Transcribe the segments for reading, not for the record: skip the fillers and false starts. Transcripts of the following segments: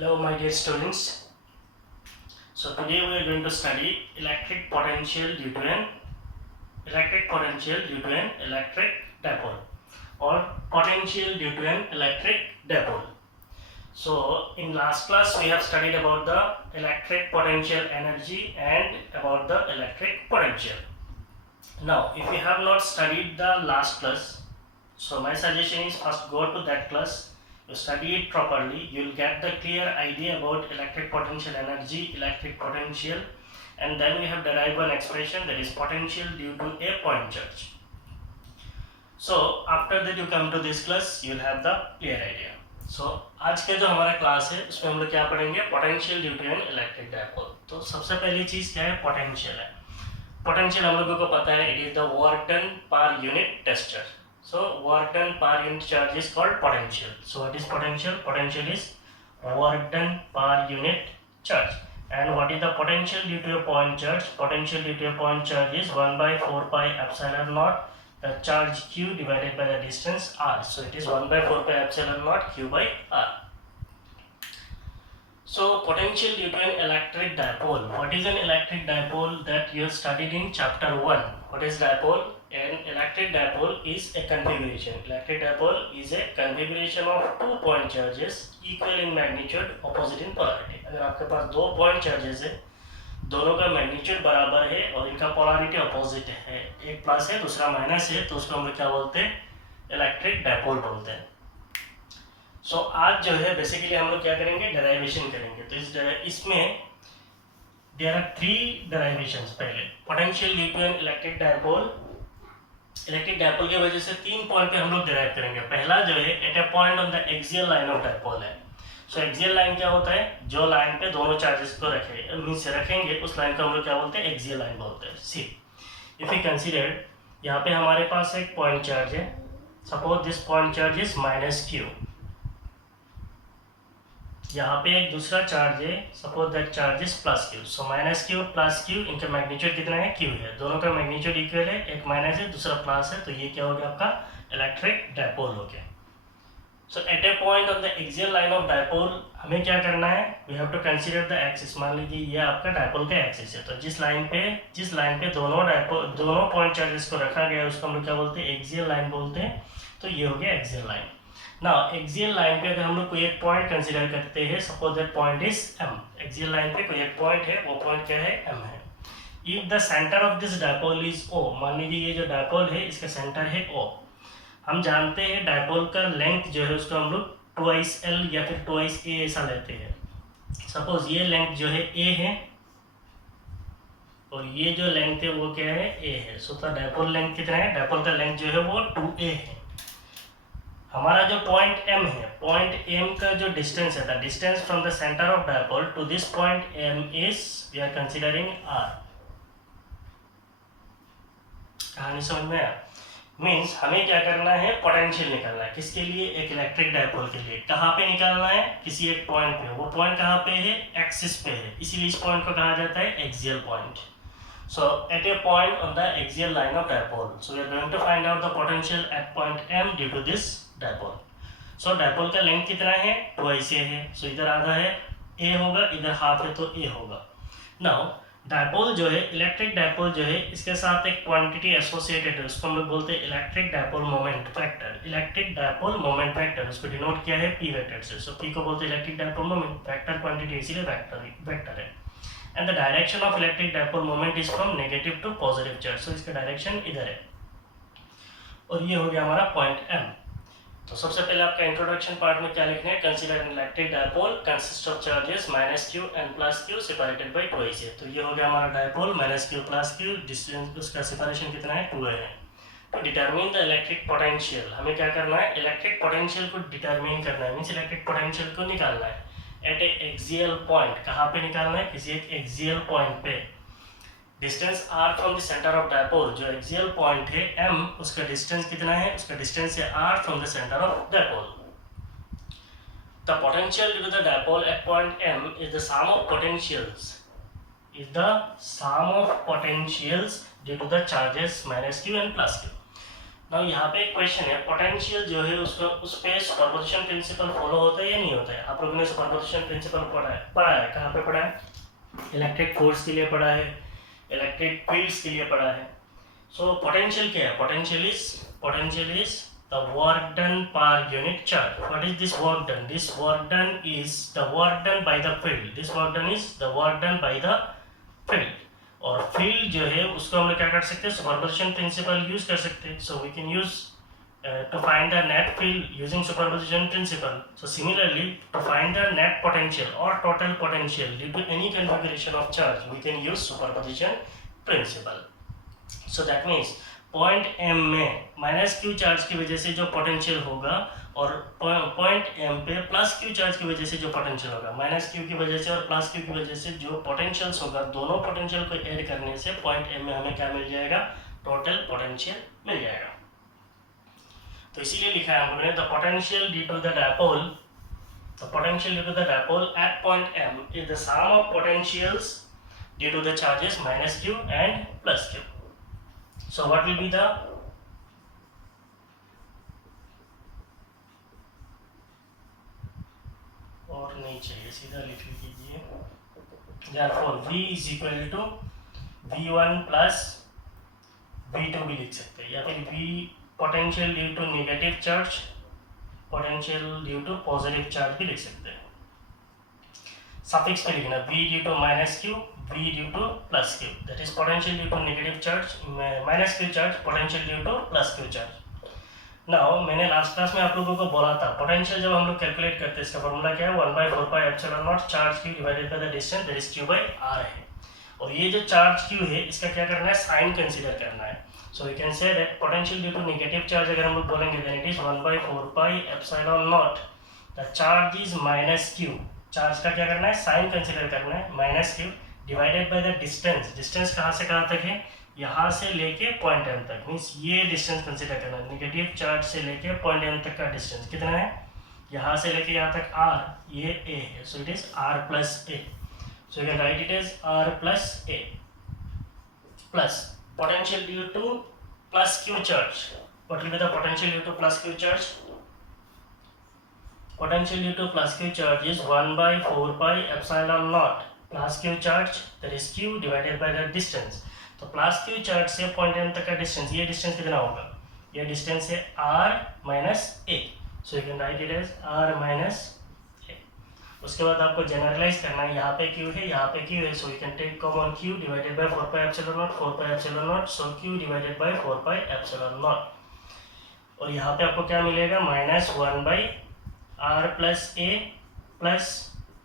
Hello my dear students. So today we are going to study electric potential due to an electric dipole or potential due to an electric dipole. So in last class we have studied about the electric potential energy and about the electric potential. Now if you have not studied the last class, so my suggestion is first go to that class. You study it properly, you'll get the clear idea about electric potential energy, electric potential, and then we have derived one expression that is potential due to a point charge. So after that you come to this class, you'll have the clear idea. So आज के जो हमारा class है उसमें हम लोग क्या पढ़ेंगे, potential due to an electric dipole. तो सबसे पहली चीज क्या है, पोटेंशियल है. पोटेंशियल हम लोगों को पता है, it is the work done per unit tester. So work done per unit charge is called potential. So what is potential? Potential is work done per unit charge. And what is the potential due to a point charge? Potential due to a point charge is 1 by 4 pi epsilon naught the charge q divided by the distance r. So it is 1 by 4 pi epsilon naught q by r. So potential due to an electric dipole. What is an electric dipole? That you studied in chapter 1. What is dipole? An electric dipole is a configuration. Electric dipole is a configuration of two point charges equal in magnitude, opposite in polarity. अगर आपके पास दो point charges है, दोनों का magnitude बराबर है और इनका polarity opposite है, एक प्लस है दूसरा माइनस है, तो उसको हम लोग क्या बोलते हैं, इलेक्ट्रिक डायपोल बोलते हैं. सो आज जो है बेसिकली हम लोग क्या करेंगे, डेराइवेशन करेंगे. तो इसमें देयर आर थ्री डेराइवेशंस. पहले potential due to an electric dipole. Electric dipole की वजह से तीन पॉइंट पे हम लोग डिराइव करेंगे. पहला जो है at a point on the axial line of dipole है. सो एक्सियल लाइन क्या होता है, जो लाइन पे दोनों चार्जेस को रखेंगे उस लाइन को हम लोग क्या बोलते हैं, एक्सियल लाइन बोलते हैं. सी इफ यू कंसीडर, यहाँ पे हमारे पास एक पॉइंट चार्ज है. Suppose this point charge is minus Q. यहाँ पे एक दूसरा चार्ज है, suppose that charge is plus Q. So minus Q plus Q, इनका मैग्नीट्यूड कितना है, क्यू है. दोनों का मैग्नीट्यूड इक्वल है, एक माइनस है दूसरा प्लस है, तो ये क्या हो गया आपका इलेक्ट्रिक डायपोल हो गया. So at a point on the axial line of dipole हमें क्या करना है, we have to consider the axis. मान लीजिए ये आपका डायपोल का एक्सिस है, तो जिस लाइन पे दोनों पॉइंट चार्जेस को रखा गया है उसको हम लोग क्या बोलते हैं, एक्सियल लाइन बोलते हैं. तो ये हो गया axial line. Now axial line पे अगर हम लोग कोई एक पॉइंट कंसीडर करते हैं, suppose that point is m. Axial line पे कोई एक पॉइंट है, वो पॉइंट क्या है, m है. If the centre of this dipole is o, मान लीजिए ये जो डायपोल है इसका सेंटर है o. हम जानते हैं डायपोल का लेंथ जो है उसको हम लोग ट्वाइस l या फिर ट्वाइस a ऐसा लेते हैं. सपोज ये लेंथ जो है a है और ये जो लेंथ है वो क्या है, a है. सो तो डायपोल लेंथ कितना है, डायपोल का लेंथ जो है वो 2a है. हमारा जो पॉइंट m है, पॉइंट m का जो डिस्टेंस है, the distance from the centre of dipole to this point m is, we are considering r. कहानी समझ में आया. मीन्स हमें क्या करना है, पोटेंशियल निकालना है. किसके लिए, एक इलेक्ट्रिक डायपोल के लिए. कहाँ पे निकालना है, किसी एक पॉइंट पे. वो पॉइंट कहाँ पे है, एक्सिस पे है, इसीलिए इस पॉइंट को कहा जाता है axial point. So at a point on the axial line of dipole, so we are going to find out the potential at point m due to this dipole. So dipole का length कितना है, twice a है. So इधर आधा है, a होगा, इधर half है तो a होगा. Now डायपोल जो है, इलेक्ट्रिक डायपोल जो है, इसके साथ एक क्वांटिटी एसोसिएटेड है, उसको हम लोग बोलते हैं electric dipole moment factor. Electric dipole moment factor, उसको डिनोट किया है p वेक्टर से. सो p को बोलते हैं electric dipole moment factor quantity, इसीलिए वेक्टर है. And the direction of electric dipole moment is from negative to positive charge. So इसका डायरेक्शन इधर है और ये हो गया हमारा पॉइंट m. तो सबसे पहले आपका इंट्रोडक्शन पार्ट में क्या लिखना है, consider N electric dipole consist of charges minus q and plus q separated by 2a. तो ये हो गया हमारा dipole minus q plus q, distance उसका सेपरेशन कितना है, 2a है. तो डिटरमिन द इलेक्ट्रिक पोटेंशियल, हमें क्या करना है, इलेक्ट्रिक पोटेंशियल को डिटरमिन करना है. मीन्स इलेक्ट्रिक पोटेंशियल को निकालना है एट ए एक्सियल पॉइंट. कहाँ पे निकालना है, किसी एक एक्सियल पॉइंट पे. Distance r from the centre of dipole, जो एक्सियल पॉइंट है m, उसका डिस्टेंस कितना है, उसका डिस्टेंस है r from the centre of dipole. The potential due to the dipole at point m is the sum of potentials due to the charges minus q and plus q. Now यहाँ पे एक question है, potential जो है उसका उस पे superposition principle follow होता है या नहीं होता है? आप लोगों ने सुपरपोजिशन प्रिंसिपल पढ़ा है कहाँ पे पढ़ा है? इलेक्ट्रिक फोर्स के लिए पढ़ा है, इलेक्ट्रिक फील्ड्स के लिए पढ़ा है। सो पोटेंशियल क्या है? Potential is the work done per unit charge. What is this work done? This work done is the work done by the field. This work done is the work done by the field. और field जो है उसको हम लोग क्या कर सकते हैं? सुपरपोजिशन प्रिंसिपल यूज कर सकते हैं। So we can use to find the net field using superposition principle. So similarly, to find the net potential or total potential due to any configuration of charge, we can use superposition principle. So that means point m में minus q charge की वजह से जो potential होगा और point m पे plus Q charge की वजह से जो पोटेंशियल होगा, माइनस क्यू की वजह से और प्लस क्यू की वजह से जो पोटेंशियल्स होगा, दोनों पोटेंशियल को ऐड करने से पॉइंट m में हमें क्या मिल जाएगा? टोटल पोटेंशियल मिल जाएगा। तो इसीलिए लिखा है हम लोगों ने the potential due to the dipole at point m is the sum of potentials due to the charges minus q and plus q. So what will be the और नहीं चाहिए, सीधा लिख लीजिए। Therefore V is equal to V1 plus V2 भी लिख सकते हैं, या फिर V potential due to negative charge, potential due to positive charge भी लिख सकते हैं। सफिक्स पे लिखना V due to minus q, V due to plus Q, that is potential due to negative charge, minus Q charge, potential due to plus Q charge. Now मैंने last class में आप लोगों को बोला था पोटेंशियल जब हम लोग कैलकुलेट करते हैं इसका फॉर्मूला क्या है? 1/4 epsilon not charge Q divided by the distance, that is Q/r है। और ये जो चार्ज Q है इसका क्या करना है? साइन कंसीडर करना है। So we can say that potential due to negative charge अगर हम लोग बोलेंगे then it is 1/4 epsilon naught the charge is minus Q। Charge का क्या करना है? साइन कंसीडर करना है, minus Q divided by the distance. Distance कहाँ से कहाँ तक है? यहाँ से लेके पॉइंट m तक, मीन्स ये डिस्टेंस कंसीडर करना है। नेगेटिव चार्ज से लेके पॉइंट m तक का डिस्टेंस कितना है? यहाँ से लेके यहाँ तक r, ये a है, so it is r plus a। So you can write it as r plus a plus potential due to plus q charge. What will be the potential due to plus q charge? Potential due to plus q charge is 1/4 pi epsilon naught plus q charge, that is q divided by the distance। तो plus q charge से point m तक का distance, ये distance कितना होगा? ये distance है r minus a, so you can write it as r minus a। उसके बाद आपको जनरलाइज करना है, यहाँ पे q है, यहाँ पे q है, so you can take common q divided by 4 pi epsilon naught, 4 pi epsilon naught, so q divided by 4 pi epsilon naught। और यहाँ पे आपको क्या मिलेगा? Minus 1/r plus a plus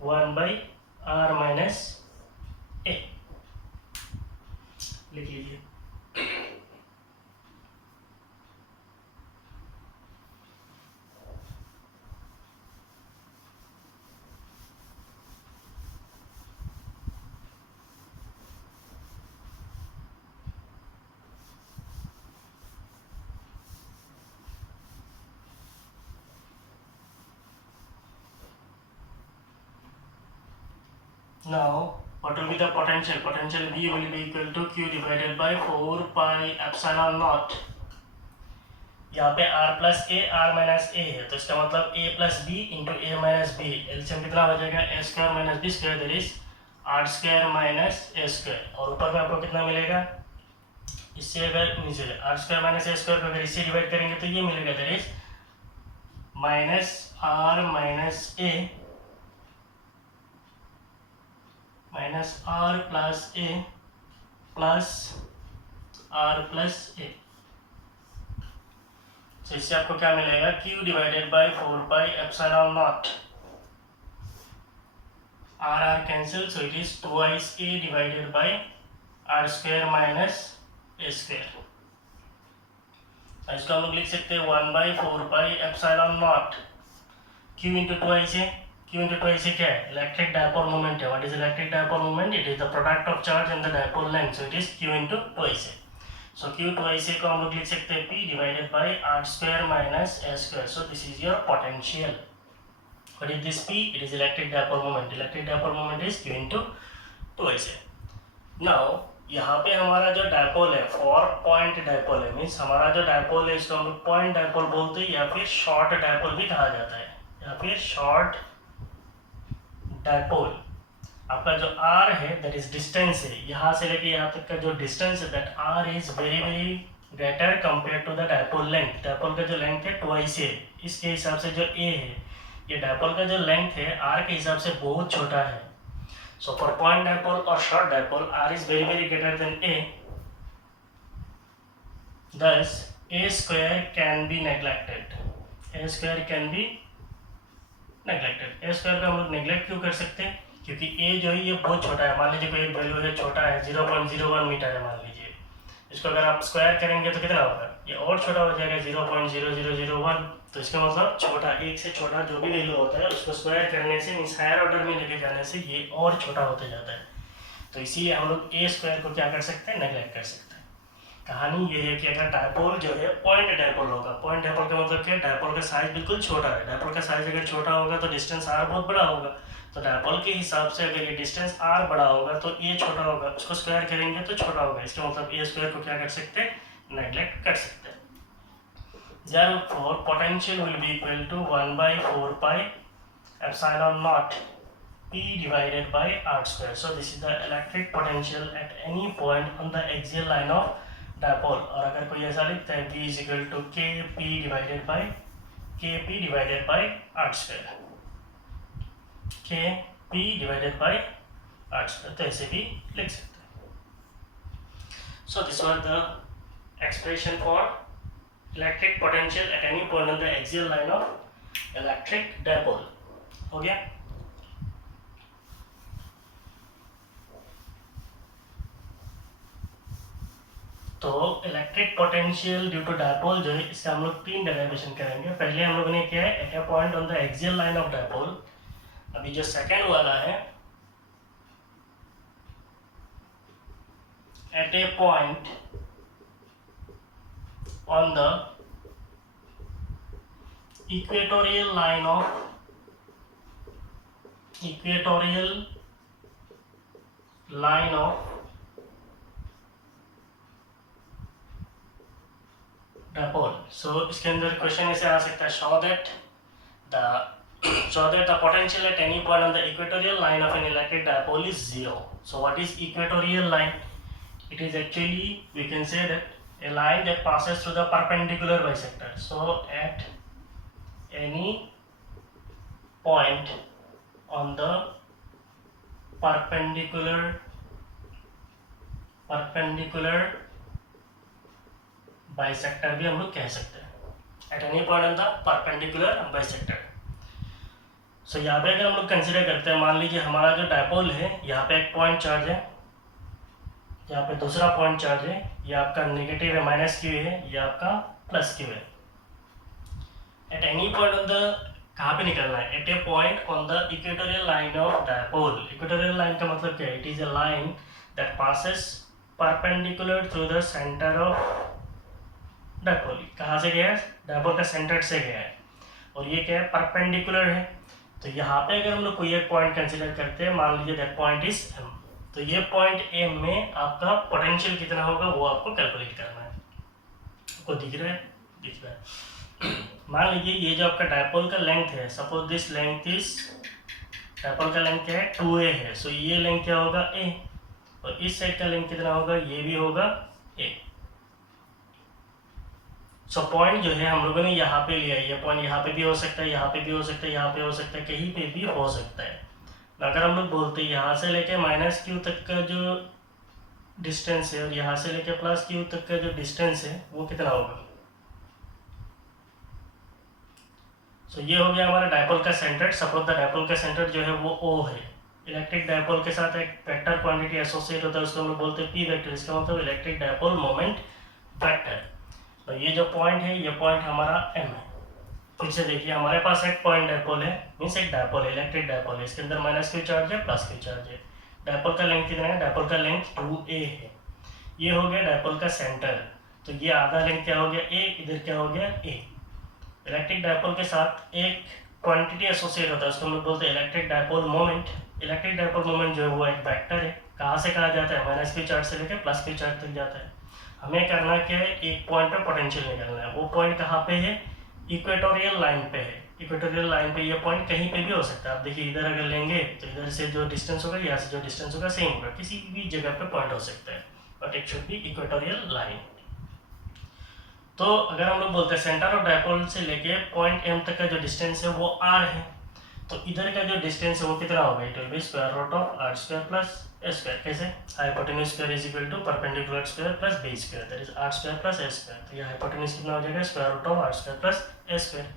1/r minus a लिख लीजिए। Now what will be the potential? Potential V will be equal to Q divided by 4 pi epsilon naught। यहाँ पे r plus a, r minus a है, तो इसका मतलब a plus b into a minus b, LCM कितना हो जाएगा? a square minus b square, that is r square minus a square। और ऊपर में आपको कितना मिलेगा? इससे अगर नीचे r square minus a square को अगर इससे डिवाइड करेंगे तो ये मिलेगा, that is minus r minus a minus r plus a plus r plus a। तो इससे आपको क्या मिलेगा? q divided bye 4 pi epsilon not, r cancel, so it is twice a divided by r square minus a square. इसको हम लोग लिख सकते हैं 1/4 pi epsilon not q into twice a। q into twice a क्या है? Electric dipole moment है। What is electric dipole moment? It is the product of charge and the dipole length, so it is q into twice a। So q twice a को हम लोग लिख सकते हैं p divided by r square minus a square। So this is your potential। What is this p? It is electric dipole moment। Electric dipole moment is q into twice a। Now यहाँ पे हमारा जो dipole है 4 point dipole है, means हमारा जो dipole है इसको हम लोग पॉइंट डायपोल बोलते हैं या फिर शॉर्ट डायपोल भी कहा जाता है, या फिर शॉर्ट डायपोल। आपका जो आर है दैट इज डिस्टेंस है, यहाँ से लेके यहाँ तक का जो डिस्टेंस है that r is very very greater compare to the dipole length. Dipole का जो लेंथ है ट्वाइस है, इसके हिसाब से जो ए है ये डायपोल का जो लेंथ है आर के हिसाब से बहुत छोटा है। सो फॉर पॉइंट डायपोल और short dipole r is very very greater than a, thus a square can be neglected, a square can be neglected। a square का हम लोग नेग्लेक्ट क्यों कर सकते हैं, क्योंकि a जो है ये बहुत छोटा है। मान लीजिए कोई वैल्यू है छोटा है 0.01 मीटर है मान लीजिए, इसको अगर आप स्क्वायर करेंगे तो कितना होगा, ये और छोटा हो जाएगा 0.0001। तो इसका मतलब छोटा, एक से छोटा जो भी वैल्यू होता है उसको स्क्वायर करने से मीन्स हायर ऑर्डर में लेके जाने से ये और छोटा होते जाता है। तो इसीलिए हम लोग ए स्क्वायर को क्या कर सकते हैं, नेग्लेक्ट कर सकते हैं। कहानी ये है कि अगर डायपोल जो है पॉइंट डायपोल होगा, पॉइंट डायपोल का मतलब क्या है, डायपोल का साइज बिल्कुल छोटा है। डायपोल का साइज अगर छोटा होगा तो डिस्टेंस आर बहुत बड़ा होगा, तो डायपोल के हिसाब से अगर ये डिस्टेंस आर बड़ा होगा तो ए छोटा होगा, उसको स्क्वायर करेंगे तो छोटा होगा। इसका मतलब ए स्क्वायर को क्या कर सकते हैं, नेग्लेक्ट कर सकते हैं। Therefore potential will be equal to 1/4 pi epsilon naught P divided by R square. So this is the electric potential at any point on the axial line of dipole। और अगर कोई ऐसा लिखता है V is equal to Kp divided by R square, Kp divided by R square, तो ऐसे भी लिख सकते हैं। So this was the expression for electric potential at any point on the axial line of electric dipole। हो गया। तो electric potential due to dipole जो है इससे हम लोग 3 डेरिवेशन करेंगे। पहले हम लोगों ने किया है at a point on the axial line of dipole. अभी जो सेकंड वाला है at a point on the equatorial line of dipole। so इसके अंदर क्वेश्चन ऐसे आ सकता है, show that the potential at any point on the equatorial line of an electric dipole is 0। so what is equatorial line? It is actually, we can say that a line that passes through the perpendicular bisector। so at any point on the perpendicular bisector भी हम लोग कह सकते हैं, at any point on the perpendicular bisector। so यहाँ पे अगर हम लोग कंसिडर करते हैं, मान लीजिए हमारा जो डायपोल है यहाँ पे एक पॉइंट चार्ज है, यहाँ पे दूसरा पॉइंट चार्ज है, ये आपका नेगेटिव है माइनस क्यू है, ये आपका प्लस क्यू है। At any point on the, कहाँ पे निकलना है, at a point on the equatorial line of dipole. Equatorial line का मतलब क्या है, it is a line that passes perpendicular through the centre of dipole. कहाँ से गया है, डायपोल का सेंटर से गया है, और ये क्या है, परपेंडिकुलर है। तो यहाँ पे अगर हम लोग कोई एक पॉइंट कंसिडर करते हैं, मान लीजिए दैट पॉइंट इज एम, तो ये पॉइंट ए में आपका पोटेंशियल कितना होगा वो आपको कैलकुलेट करना है। आपको दिख रहा है मान लीजिए ये जो आपका डायपोल का लेंथ है, suppose this length is, dipole का लेंथ क्या है 2a है, सो ये लेंथ क्या होगा a, और इस साइड का लेंथ कितना होगा, ये भी होगा a। सो पॉइंट जो है हम लोगों ने यहाँ पे लिया, ये पॉइंट यहाँ पे भी हो सकता है, यहाँ पे भी हो सकता है, यहाँ पे हो सकता है, कहीं पे भी हो सकता है। अगर हम लोग बोलते हैं यहाँ से लेके माइनस क्यू तक का जो डिस्टेंस है और यहाँ से लेके प्लस क्यू तक का जो डिस्टेंस है वो कितना होगा, सो ये हो गया हमारा डायपोल का सेंटर। सपोज द डायपोल का सेंटर जो है वो O है। इलेक्ट्रिक डायपोल के साथ एक वेक्टर क्वांटिटी एसोसिएट होता है, उसको हम लोग बोलते हैं P वेक्टर। इसका मतलब इलेक्ट्रिक डायपोल मोमेंट वेक्टर। तो ये जो पॉइंट है ये पॉइंट हमारा M है। फिर से देखिए हमारे पास एक पॉइंट डायपोल है, मीन्स एक डायपोल है, इलेक्ट्रिक डायपोल है, इसके अंदर माइनस क्यू चार्ज है, प्लस क्यू चार्ज है। डायपोल का लेंथ कितना है, डायपोल का लेंथ 2a है। ये हो गया डायपोल का सेंटर, तो ये आधा लेंथ क्या हो गया a, इधर क्या हो गया a। इलेक्ट्रिक डायपोल के साथ एक क्वांटिटी एसोसिएट होता है, उसको हम लोग बोलते हैं electric dipole moment. Electric dipole moment जो है वो एक वेक्टर है। कहाँ से कहा जाता है, माइनस क्यू चार्ज से लेकर प्लस क्यू चार्ज तक जाता है। हमें करना क्या है, एक पॉइंट पे पोटेंशियल निकालना है। वो पॉइंट कहाँ पे है, इक्वेटोरियल लाइन पे है। इक्वेटोरियल लाइन पे ये पॉइंट कहीं पे भी हो सकता है। आप देखिए इधर अगर लेंगे तो इधर से जो डिस्टेंस होगा, यहाँ से जो डिस्टेंस होगा सेम होगा, किसी भी जगह पे पॉइंट हो सकता है, but it should be equatorial line. तो अगर हम लोग बोलते हैं सेंटर ऑफ डायपोल से लेके पॉइंट एम तक का जो डिस्टेंस है वो आर है, तो इधर का जो डिस्टेंस है वो कितना होगा, it will be square root of R square plus A square. कैसे, hypotenuse square is equal to perpendicular square plus B square, that is R square plus A square. तो ये हाइपोटेन्यूज कितना हो जाएगा, square root of R square plus A square.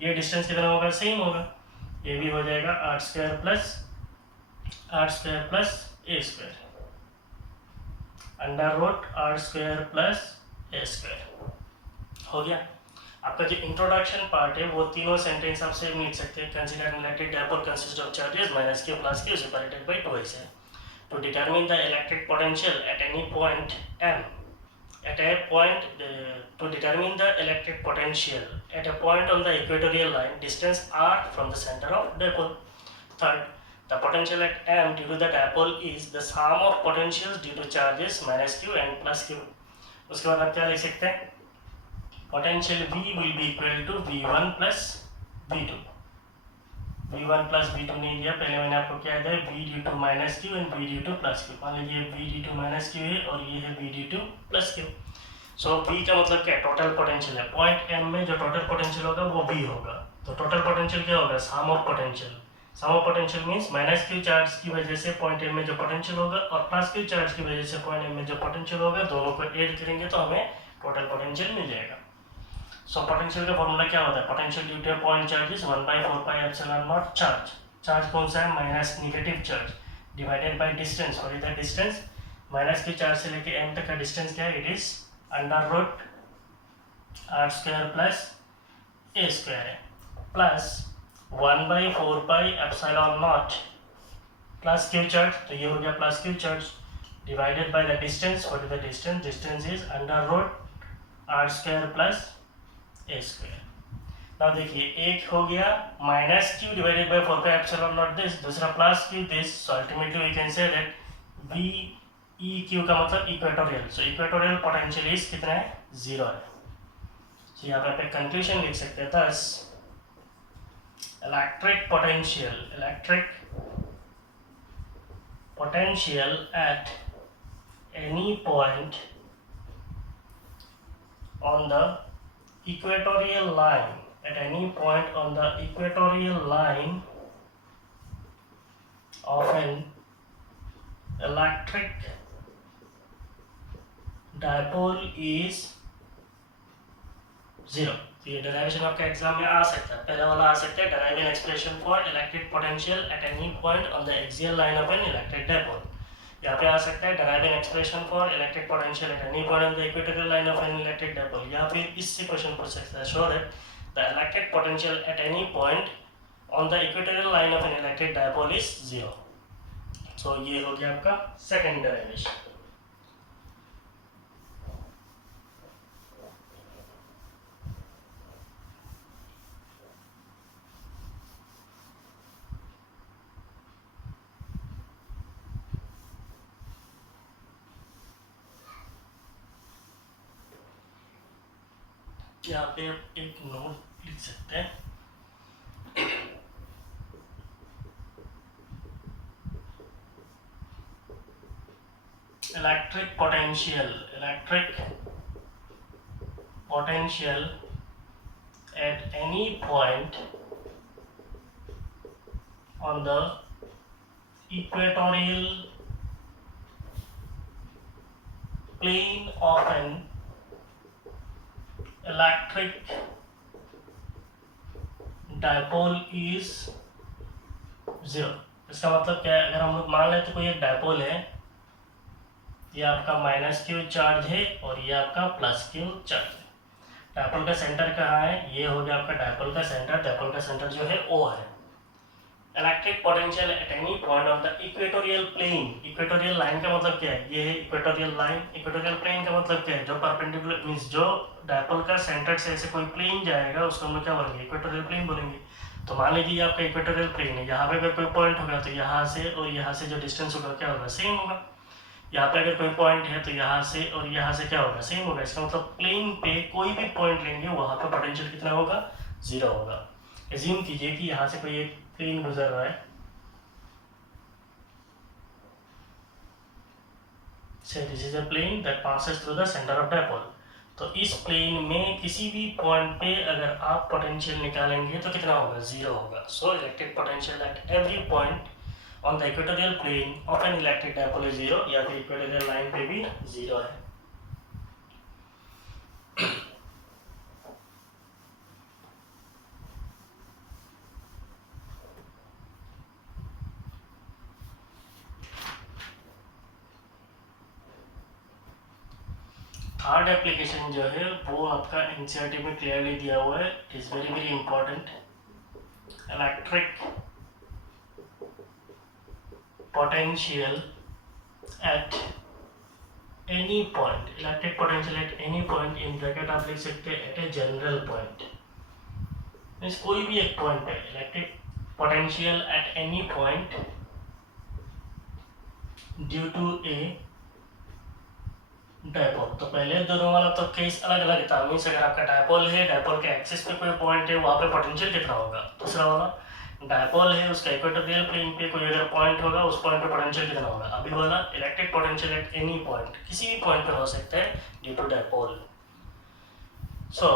ये distance कितना होगा, same होगा, ये भी हो जाएगा R square plus A square under root R square plus A square. हो गया। आपका जो इंट्रोडक्शन पार्ट है वो तीनों सेंटेंस आप सेम लिख सकते हैं। Consider electric dipole consist of charges minus Q plus q separated by 2 ऐसे। To determine the electric potential at any point m at a point to determine the electric potential at a point on the equatorial line distance r from the center of dipole. Third, the potential at m due to the dipole is the sum of potentials due to charges minus q and plus q. उसके बाद आप क्या लिख सकते हैं, potential V will be equal to V1 plus V2. V1 plus V2 नहीं दिया, पहले मैंने आपको क्या दिया, V due to minus Q and V due to plus Q। मान लीजिए V due to minus Q है और ये है V due to plus Q। So V का मतलब क्या है, टोटल पोटेंशियल है। पॉइंट M में जो टोटल पोटेंशियल होगा वो V होगा। तो टोटल पोटेंशियल क्या होगा, sum of potential. Sum of potential means minus Q charge की वजह से पॉइंट M में जो पोटेंशियल होगा और प्लस Q चार्ज की वजह से पॉइंट M में जो पोटेंशियल होगा, दोनों को ऐड करेंगे तो हमें टोटल पोटेंशियल मिल जाएगा। सो पोटेंशियल का फॉर्मूला क्या होता है, potential due to point charge is 1/4πε0 charge. Charge कौन सा है, minus negative charge, divided by distance. और इधर डिस्टेंस माइनस के चार्ज से लेके m तक का डिस्टेंस क्या है, it is under root R square plus A square है, प्लस 1/4πε0 प्लस क्यू चार्ज, तो ये हो गया plus Q charge, divided by the distance. What is the distance, distance is under root R square plus A square. Now देखिए, एक हो गया minus Q divided by 4πε0 this, दूसरा plus Q this. So ultimately we can say that we E Q का मतलब equatorial. So equatorial potential is कितना है, 0 है। तो यहाँ पे कंक्लूजन लिख सकते हैं, thus electric potential at any point on the equatorial line, at any point on the equatorial line of an electric dipole is 0। तो ये डेरिवेशन आपका एग्जाम में आ सकता है। पहला वाला आ सकता है, derive an expression for electric potential at any point on the axial line of an electric dipole। यहाँ पे आ सकता है derive an expression for electric potential at any point on the equatorial line of an electric dipole। या फिर इससे question पूछ सकता है, show that the electric potential at any point on the equatorial line of an electric dipole is 0। so ये हो गया आपका सेकंड डेरिवेशन। यहाँ पे एक नोट लिख सकते हैं, electric potential at any point on the equatorial plane of an electric dipole is 0। इसका मतलब क्या है, अगर हम लोग मान लेते कोई एक डायपोल है, ये आपका माइनस क्यू चार्ज है और ये आपका प्लस क्यू चार्ज है। डायपोल का सेंटर कहाँ है, ये हो गया आपका डायपोल का सेंटर। डायपोल का सेंटर जो है O है। Electric potential at any point of the equatorial plane. Equatorial line का मतलब क्या है, ये है इक्वेटोरियल लाइन। इक्वेटोरियल प्लेन का मतलब क्या है, जो परपेंडिकुलर मींस जो डायपोल का सेंटर से ऐसे कोई प्लेन जाएगा उसको हम लोग क्या बोलेंगे, इक्वेटोरियल प्लेन बोलेंगे। तो मान लीजिए आपका इक्वेटोरियल प्लेन है, यहाँ पे अगर कोई पॉइंट होगा तो यहाँ से और यहाँ से जो डिस्टेंस होगा क्या होगा, सेम होगा। यहाँ पे अगर कोई पॉइंट है तो यहाँ से और यहाँ से क्या होगा, सेम होगा। इसका मतलब प्लेन पे कोई भी पॉइंट लेंगे वहाँ पे पोटेंशियल कितना होगा, 0 होगा। एज्यूम कीजिए कि यहाँ से कोई एक प्लेन गुजर रहा है, say this is a plane that passes through the centre of dipole. तो इस प्लेन में किसी भी पॉइंट पे अगर आप पोटेंशियल निकालेंगे तो कितना होगा, 0 होगा। So electric potential at every point on the equatorial plane of an electric dipole is 0, या फिर इक्वेटोरियल लाइन पे भी 0 है। थर्ड एप्लीकेशन जो है वो आपका एनसीईआरटी में क्लियरली दिया हुआ है, is very very important. Electric potential at any point, electric potential at any point, in bracket आप लिख सकते हैं at a general point, means कोई भी एक पॉइंट है। Electric potential at any point due to a dipole. तो पहले दोनों वाला तो केस अलग अलग था, मीन्स अगर आपका डायपोल है, डायपोल के एक्सिस पे कोई पॉइंट है, वहाँ पे पोटेंशियल कितना होगा। दूसरा वाला डायपोल है, उसका इक्वेटोरियल प्लेन पे कोई अगर पॉइंट होगा, उस पॉइंट पे पोटेंशियल कितना होगा। अभी वाला electric potential at any point, किसी भी पॉइंट पे हो सकता है due to dipole. So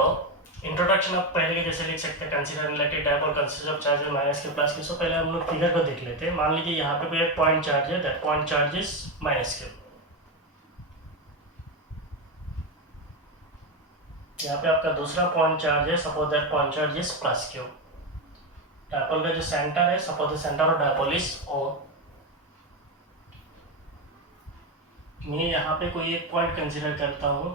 introduction आप पहले के जैसे लिख सकते हैं, consider electric dipole consist of charge minus Q plus Q. So पहले हम लोग फिगर को देख लेते हैं। मान लीजिए यहाँ पे कोई एक पॉइंट चार्ज है, that point charge is minus Q. यहाँ पे आपका दूसरा पॉइंट चार्ज है, suppose that point charge is plus Q. Dipole का जो सेंटर है, suppose the centre of dipole is O. मैं यहाँ पे कोई एक पॉइंट कंसीडर करता हूँ।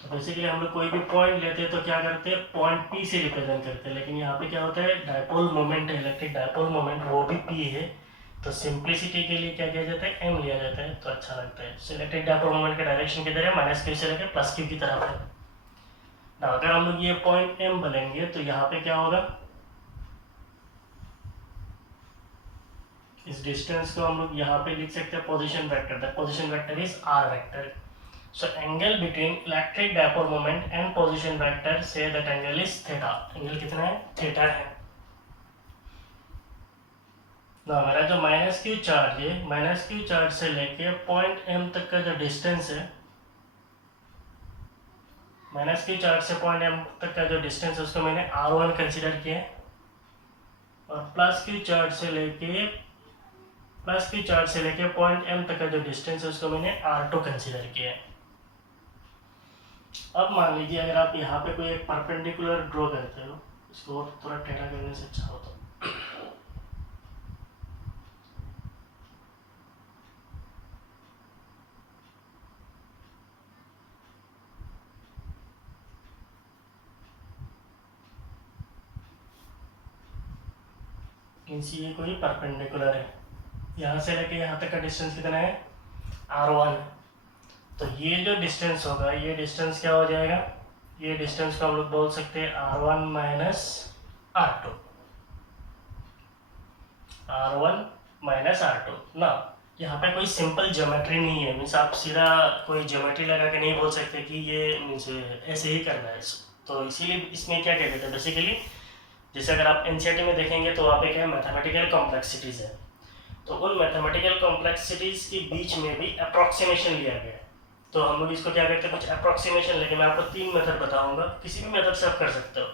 तो बेसिकली हम लोग कोई भी पॉइंट लेते हैं तो क्या करते हैं, पॉइंट पी से रिप्रेजेंट करते हैं। लेकिन यहाँ पे क्या होता है, डायपोल मोमेंट है, इलेक्ट्रिक डायपोल मोमेंट, वो भी पी है। तो सिंप्लिसिटी के लिए क्या किया जाता है, एम लिया जाता है, तो अच्छा लगता है। इलेक्ट्रिक डायपोल मोमेंट का डायरेक्शन किधर है, माइनस क्यू से लेकर प्लस क्यू की तरफ है। ना अगर हम लोग ये पॉइंट एम बनेंगे तो यहाँ पे क्या होगा, इस डिस्टेंस को हम लोग यहाँ पे लिख सकते हैं position vector. The position vector is r vector. So angle between electric dipole moment and position vector, say that angle is theta. Angle कितना है, थीटा है। ना हमारा जो माइनस क्यू चार्ज है, माइनस क्यू चार्ज से लेके पॉइंट एम तक का जो डिस्टेंस है, माइनस क्यू चार्ज से पॉइंट एम तक का जो डिस्टेंस है उसको मैंने R1 कंसीडर किया है। और प्लस क्यू चार्ज से लेके पॉइंट एम तक का जो डिस्टेंस है उसको मैंने R2 कंसीडर किया है। अब मान लीजिए अगर आप यहाँ पे कोई एक परपेंडिकुलर ड्रॉ करते हो, इसको थोड़ा टेढ़ा करने से अच्छा होता। ये कोई परपेंडिकुलर है, यहाँ से लेके यहाँ तक का डिस्टेंस कितना है, R1। तो ये जो डिस्टेंस होगा, ये डिस्टेंस क्या हो जाएगा, ये डिस्टेंस को हम लोग बोल सकते हैं R1 minus R2। R1 minus R2 ना। यहाँ पे कोई सिंपल ज्योमेट्री नहीं है, मीन्स आप सीधा कोई ज्योमेट्री लगा के नहीं बोल सकते कि ये मीन्स ऐसे ही करना है। तो इसीलिए इसमें क्या कहते हैं, बेसिकली जैसे अगर आप एनसीईआरटी में देखेंगे तो वहाँ पे क्या है, मैथमेटिकल कॉम्प्लेक्सिटीज़ है। तो उन मैथमेटिकल कॉम्प्लेक्सिटीज़ के बीच में भी अप्रॉक्सीमेशन लिया गया है। तो हम लोग इसको क्या करते हैं, कुछ अप्रॉक्सीमेशन लेके मैं आपको 3 मेथड बताऊंगा, किसी भी मेथड से आप कर सकते हो।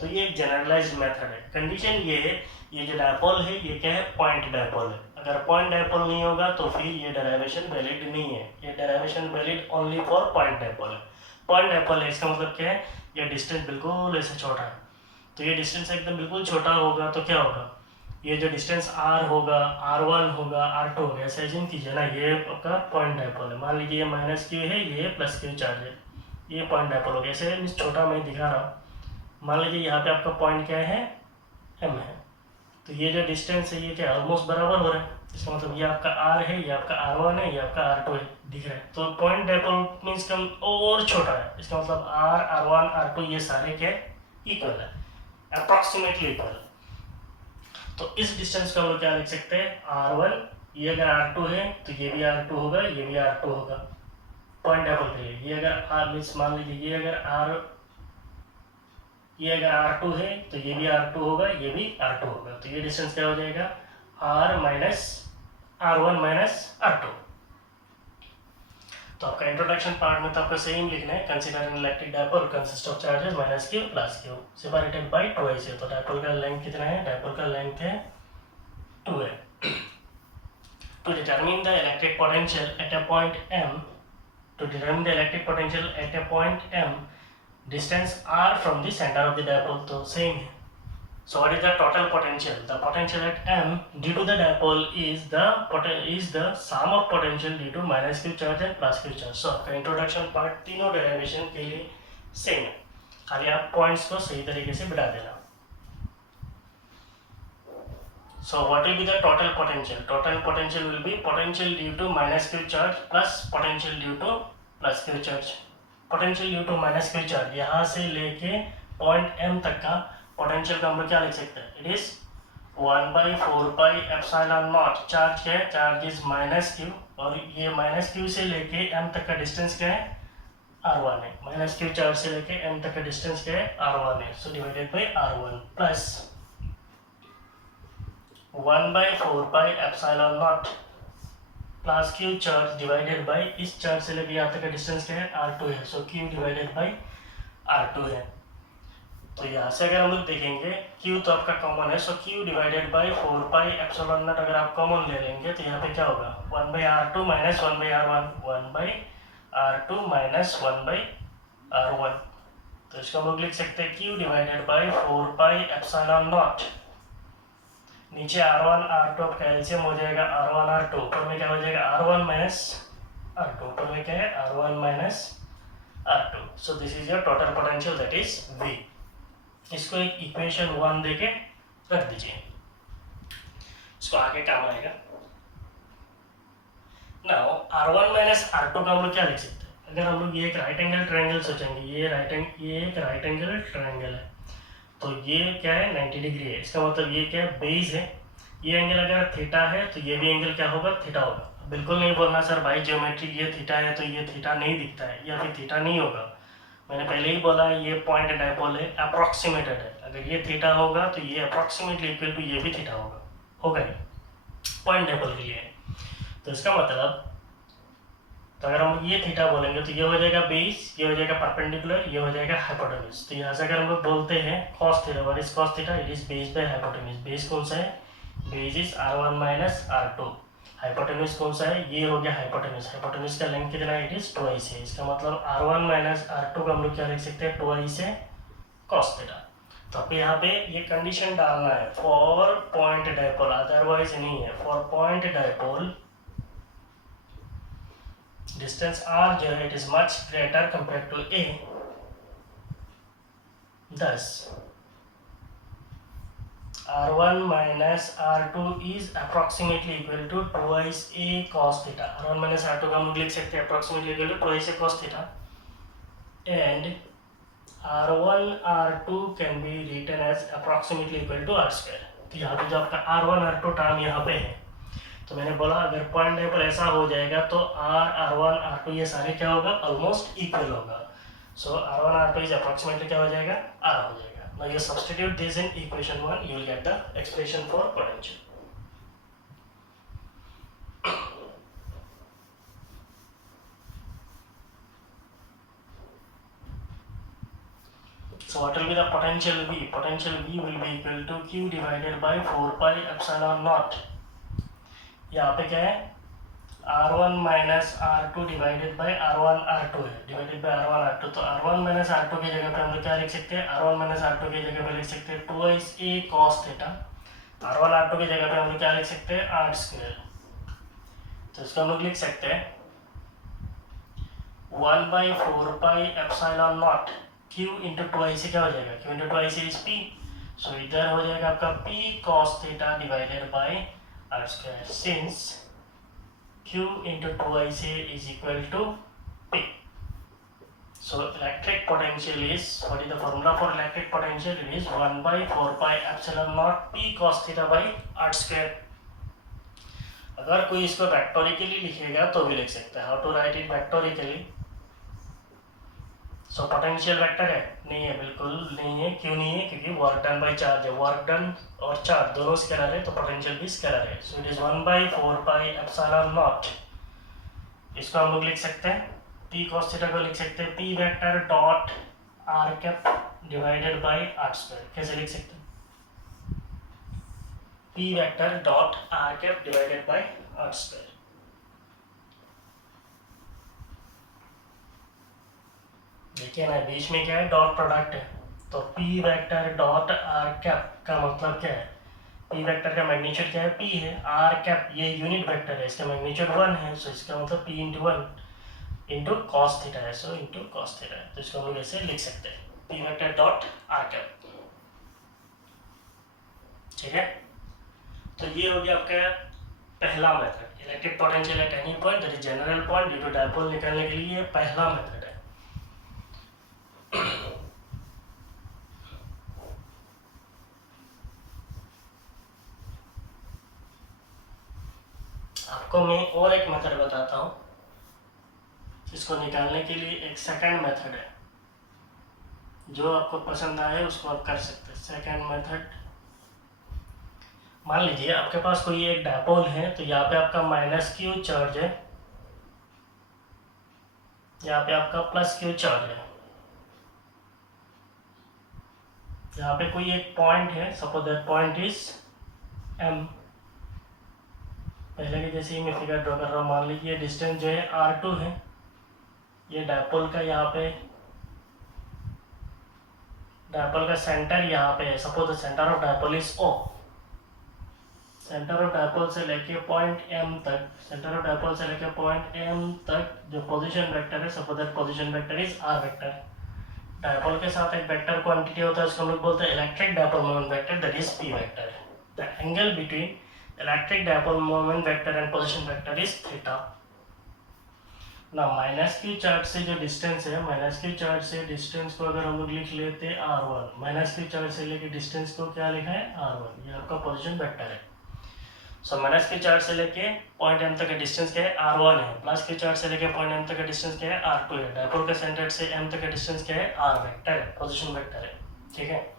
तो ये एक जनरलाइज्ड मेथड है। कंडीशन ये है, ये जो डायपोल है ये क्या है, पॉइंट डायपोल है। अगर पॉइंट डायपोल नहीं होगा तो फिर ये डेरिवेशन वैलिड नहीं है। ये derivation valid only for point dipole है। पॉइंट डायपोल है, इसका मतलब क्या है, ये डिस्टेंस बिल्कुल ऐसे छोटा है। तो ये डिस्टेंस एकदम बिल्कुल छोटा होगा तो क्या होगा, ये जो डिस्टेंस R होगा, R1 होगा, R2 होगा, ऐसे एज्यूम कीजिए ना, ये आपका पॉइंट डायपोल है। मान लीजिए ये माइनस क्यू है, ये प्लस क्यू चार्ज है, ये पॉइंट डायपोल हो गया। ऐसे छोटा मैं दिखा रहा हूँ। मान लीजिए यहाँ पे आपका पॉइंट क्या है, m है। तो ये जो डिस्टेंस है ये क्या ऑलमोस्ट बराबर हो रहा है, इसका मतलब ये आपका r है, ये आपका r1 है, ये आपका r2 है, दिख रहा है। तो पॉइंट डायपोल मीन्स कम और छोटा है, इसका मतलब r, r1, r2 ये सारे क्या इक्वल है, अप्रॉक्सीमेटली इक्वल। तो इस डिस्टेंस को हम लोग क्या लिख सकते हैं, r1, ये अगर r2 है तो ये भी r2 होगा, ये भी r2 होगा पॉइंट डायपोल के लिए। ये अगर r मीन्स मान लीजिए ये अगर r2 है तो ये भी r2 होगा, ये भी r2 होगा। तो ये डिस्टेंस क्या हो जाएगा, r1 माइनस r2। तो आपका इंट्रोडक्शन पार्ट में तो आपको सेम लिखना है, consider N electric dipole consist of charges minus q plus q separated by 2a। तो डायपोल का लेंथ कितना है, डायपोल का लेंथ है 2a। To determine the electric potential at a point m, distance r from the center of the dipole तो same है। So what is the total potential? The potential at m due to the dipole is the sum of potential due to minus q charge and plus q charge। So आपका introduction part तीनों derivation के लिए same है, खाली आप points को सही तरीके से बिठा देना। So what will be the total potential? Total potential will be potential due to minus q charge plus potential due to plus q charge। Potential due to minus q charge यहाँ से लेके point m तक का potential का हम लोग क्या लिख सकते हैं, it is 1/4 pi epsilon not. Charge क्या है, चार्ज इज माइनस q, और ये माइनस q से लेके m तक का डिस्टेंस क्या है, r1 है। माइनस q चार्ज से लेके m तक का डिस्टेंस क्या है, r1 है। So divided by r1 plus 1/4 pi epsilon not plus q charge divided by इस चार्ज से लेके यहाँ तक का डिस्टेंस क्या है, r2 है। सो q डिवाइडेड बाई r2 है। तो यहाँ से अगर हम लोग देखेंगे q तो आपका कॉमन है, सो q divided by 4 pi epsilon not अगर आप कॉमन ले लेंगे तो यहाँ पे क्या होगा, 1/r2 minus 1/r1, 1/r2 minus 1/r1। तो इसको हम लोग लिख सकते हैं q divided by 4 pi epsilon not, नीचे r1 r2 का एलसीएम हो जाएगा r1 r2, ऊपर में क्या हो जाएगा r1 माइनस r2, ऊपर में क्या है r1 minus r2। So this is your total potential that is v। इसको एक इक्वेशन 1 देके रख दीजिए, इसको आगे काम आएगा। नाउ r1 माइनस r2 का हम लोग क्या लिख सकते हैं, अगर हम लोग ये एक राइट एंगल ट्रायंगल सोचेंगे, ये एक राइट एंगल ट्रायंगल है, तो ये क्या है 90 डिग्री है। इसका मतलब ये क्या है, बेस है। ये एंगल अगर थीटा है तो ये भी एंगल क्या होगा, थीटा होगा। बिल्कुल नहीं बोलना सर भाई ज्योमेट्री ये थीटा है तो ये थीटा नहीं दिखता है, या फिर थीटा नहीं होगा। मैंने पहले ही बोला ये पॉइंट डायपोल है, अप्रॉक्सीमेटेड है। अगर ये थीटा होगा तो ये अप्रॉक्सीमेटली इक्वल टू ये भी थीटा होगा नहीं पॉइंट डायपोल के लिए। तो इसका मतलब तो अगर हम ये थीटा बोलेंगे तो ये हो जाएगा बेस, ये हो जाएगा परपेंडिकुलर, ये हो जाएगा हाइपोटेन्यूज। तो यहाँ से अगर हम लोग बोलते हैं cos theta, what is cos theta, it is base by hypotenuse. Base कौन सा है, base is r1 minus r2। Hypotenuse कौन सा है, ये हो गया हाइपोटेन्यूज। हाइपोटेन्यूज का लेंथ कितना है, इट इज 2i है। इसका मतलब r1 माइनस r2 का हम लोग क्या लिख सकते हैं, 2i से cos थीटा। तो अब यहाँ पे ये कंडीशन डालना है फॉर पॉइंट डायपोल, अदरवाइज नहीं है। For point dipole distance r जो है it is much greater compare to a, thus r1 minus r2 is approximately equal to 2i a cos theta। r1 minus r2 का हम लोग लिख सकते हैं approximately equal to 2i a cos theta, and r1 r2 can be written as approximately equal to r square। तो यहाँ पे जो आपका r1 r2 टर्म यहाँ पे है, तो मैंने बोला अगर पॉइंट डायपोल ऐसा हो जाएगा तो r1 r2 ये सारे क्या होगा, ऑलमोस्ट इक्वल होगा। सो r1 r2 इज अप्रॉक्सीमेटली क्या हो जाएगा, r हो जाएगा। Now you substitute this in equation 1, you will get the expression for potential. So what will be the potential V? Potential V will be equal to Q divided by 4 pi epsilon naught। यहाँ पे क्या है, r1 minus r2 divided by r1 r2 है, divided by r1 r2। तो r1 minus r2 की जगह पे हम लोग क्या लिख सकते हैं, r1 माइनस r2 की जगह पे लिख सकते हैं 2a cos theta. r1 r2 की जगह पे हम लोग क्या लिख सकते हैं, r स्क्वायर। तो इसको हम लोग लिख सकते हैं 1/4 pi epsilon not q into 2i से क्या हो जाएगा, q इंटू 2i से इज p। सो इधर हो जाएगा आपका p cos theta divided by r square since q into 2ic is equal to p. So electric potential is, what is the formula for electric potential? It is 1 by 4 pi epsilon naught p cos theta by r square. अगर कोई इसको vectorially लिखेगा तो भी लिख सकता है. How to write it vectorically? So potential vector है? नहीं है, बिल्कुल नहीं है. क्यों नहीं है? क्योंकि वर्क डन बाय चार्ज है. वर्क डन और चार्ज दोनों स्केलर है तो पोटेंशियल भी स्केलर है. So it is 1 by 4 pi epsilon naught. इसको हम लोग लिख सकते हैं p cos थीटा को लिख सकते हैं p vector dot r cap divided by r square. कैसे लिख सकते हैं? p vector dot r cap divided by r square. देखिए ना, बीच में क्या है? डॉट प्रोडक्ट है. तो p vector dot r cap का मतलब क्या है? p वेक्टर का मैग्नीट्यूड क्या है? p है. r कैप ये यूनिट वेक्टर है, इसका मैग्नीट्यूड 1 है. सो इसका मतलब p into 1 into cos theta है. सो इंटू कॉस थीटा है. तो इसको हम लोग ऐसे लिख सकते हैं p vector dot r cap. ठीक है. तो ये हो गया आपका पहला method, electric potential at any point that is general point due to dipole निकालने के लिए पहला मेथड है. आपको मैं और एक मेथड बताता हूँ. इसको निकालने के लिए एक सेकंड मेथड है, जो आपको पसंद आए उसको आप कर सकते हैं. सेकंड मेथड, मान लीजिए आपके पास कोई एक डायपोल है. तो यहाँ पे आपका माइनस क्यू चार्ज है, यहाँ पे आपका प्लस क्यू चार्ज है. यहाँ पे कोई एक पॉइंट है, suppose that point is m. पहले के जैसे ही मैं फिगर ड्रॉ कर रहा हूँ. मान लीजिए डिस्टेंस जो है r2 है. ये डायपोल का यहाँ पे डायपोल का सेंटर यहाँ पे है. Suppose the centre of dipole is O. Centre of dipole से लेके पॉइंट m तक, सेंटर ऑफ डायपोल से लेके पॉइंट m तक जो पोजीशन वेक्टर है, suppose that position vector is r vector. Dipole के साथ एक वेक्टर क्वांटिटी होता है, उसको हम लोग बोलते हैं electric dipole moment vector, that is p vector. The angle between electric dipole moment vector and position vector is theta. ना माइनस क्यू चार्ज से जो डिस्टेंस है, माइनस क्यू चार्ज से डिस्टेंस को अगर हम लोग लिख लेते हैं r1. माइनस क्यू चार्ज से लेके डिस्टेंस को क्या लिखा है? r1. ये आपका पोजीशन वेक्टर है. सो माइनस क्यू चार्ज से लेके पॉइंट m तक का डिस्टेंस क्या है? r1 है. प्लस क्यू चार्ज से लेके पॉइंट m तक का डिस्टेंस क्या है? r2 है. डायपोल के सेंटर से m तक का डिस्टेंस क्या है? r वेक्टर है, पोजीशन वेक्टर है. ठीक है.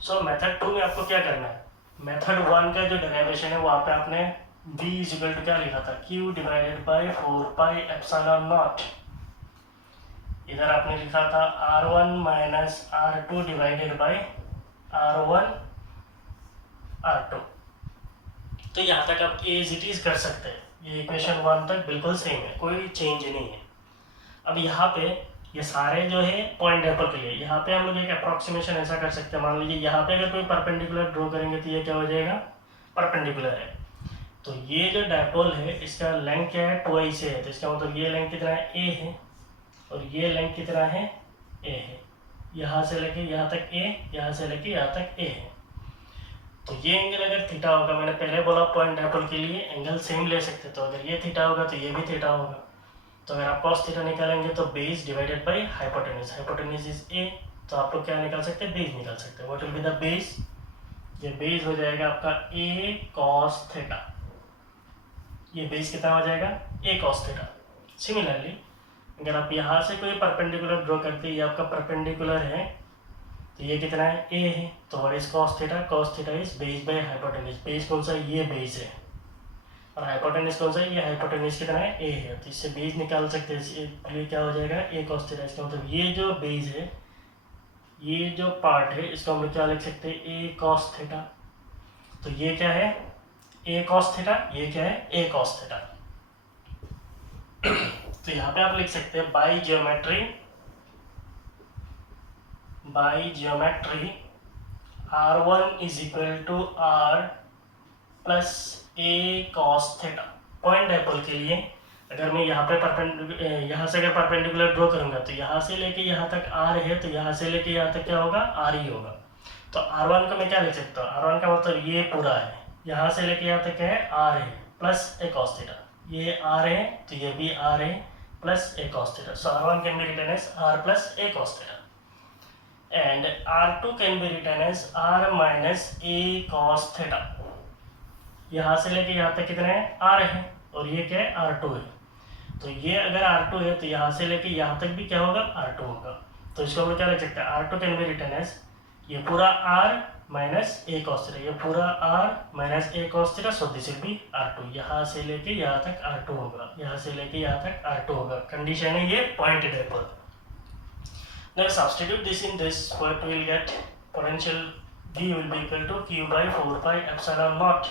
सो मेथड 2 में आपको क्या करना है? मेथड 1 का जो डेरिवेशन है वहाँ पे आपने v इक्वल टू क्या लिखा था? q divided bye 4 pi epsilon not. इधर आपने लिखा था r1 minus r2 divided by r1 r2. तो यहाँ तक आप एज इट इज कर सकते हैं. ये इक्वेशन 1 तक बिल्कुल सेम है, कोई चेंज नहीं है. अब यहाँ पे ये सारे जो है पॉइंट डायपोल के लिए, यहाँ पे हम लोग एक अप्रोक्सीमेशन ऐसा कर सकते हैं. मान लीजिए यहाँ पे अगर कोई परपेंडिकुलर ड्रॉ करेंगे तो ये क्या हो जाएगा? परपेंडिकुलर है. तो ये जो डायपोल है इसका लेंथ क्या है? 2i से है. तो इसका मतलब ये लेंथ कितना है? a है. और ये लेंथ कितना है? a है. यहाँ से लेके यहाँ तक a, यहाँ से लेके यहाँ तक a है. तो ये एंगल अगर थीटा होगा, मैंने पहले बोला पॉइंट डायपोल के लिए एंगल सेम ले सकते. तो अगर ये थीटा होगा तो ये भी थीटा होगा. तो अगर आप cos थीटा निकालेंगे तो base divided by hypotenuse. Hypotenuse is a. तो आप लोग क्या निकाल सकते हैं? बेस निकाल सकते हैं. What will be the base? ये बेस हो जाएगा आपका a cos थीटा. ये बेस कितना हो जाएगा? a cos theta. सिमिलरली अगर आप यहाँ से कोई परपेंडिकुलर ड्रॉ करते हैं, ये आपका परपेंडिकुलर है तो ये कितना है? a है. तो what is cos theta? cos theta is base by hypotenuse. Base कौन सा? ये बेस है. और हाइपोटेन्यूज कौन सा है? ये हाइपोटेन्यूज कितना है? a है. तो इससे बेस निकाल सकते हैं. इसलिए क्या हो जाएगा? a cos theta. इसका मतलब ये जो बेस है, ये जो पार्ट है, इसको हम लोग क्या लिख सकते हैं? a cos theta. तो ये क्या है? a cos theta. ये क्या है? a cos theta. तो यहाँ पे आप लिख सकते हैं by geometry r1 is equal to r plus a cos theta. Point dipole के लिए अगर मैं यहाँ पे यहाँ से अगर परपेंडिकुलर ड्रॉ करूँगा तो यहाँ से लेके यहाँ तक r है, तो यहाँ से लेके यहाँ तक क्या होगा? r ही होगा. तो R1 को मैं क्या लिख सकता हूँ, R1 का मतलब ये पूरा है, यहाँ से लेके यहाँ तक है R है प्लस ए cos थीटा, ये R है तो ये भी R है plus A cos theta. So R1 can be written as R plus a cos theta and R2 can be written as R minus a cos theta. यहाँ से लेके यहाँ तक कितने हैं, R है और ये क्या है, R2 है. तो ये अगर R2 है तो यहाँ से लेके यहाँ तक भी क्या होगा, R2 होगा. तो इसको हम क्या लिख सकते हैं, R2 can be written as ये पूरा R माइनस ए cos थीटा, ये पूरा R minus A cos theta. So this will be R2. यहाँ से लेके यहाँ तक R2 होगा, यहाँ से लेके यहाँ तक R2 होगा. कंडीशन है ये point dipole. Now substitute this in this, what we will get, potential V will be equal to Q by 4 pi epsilon naught.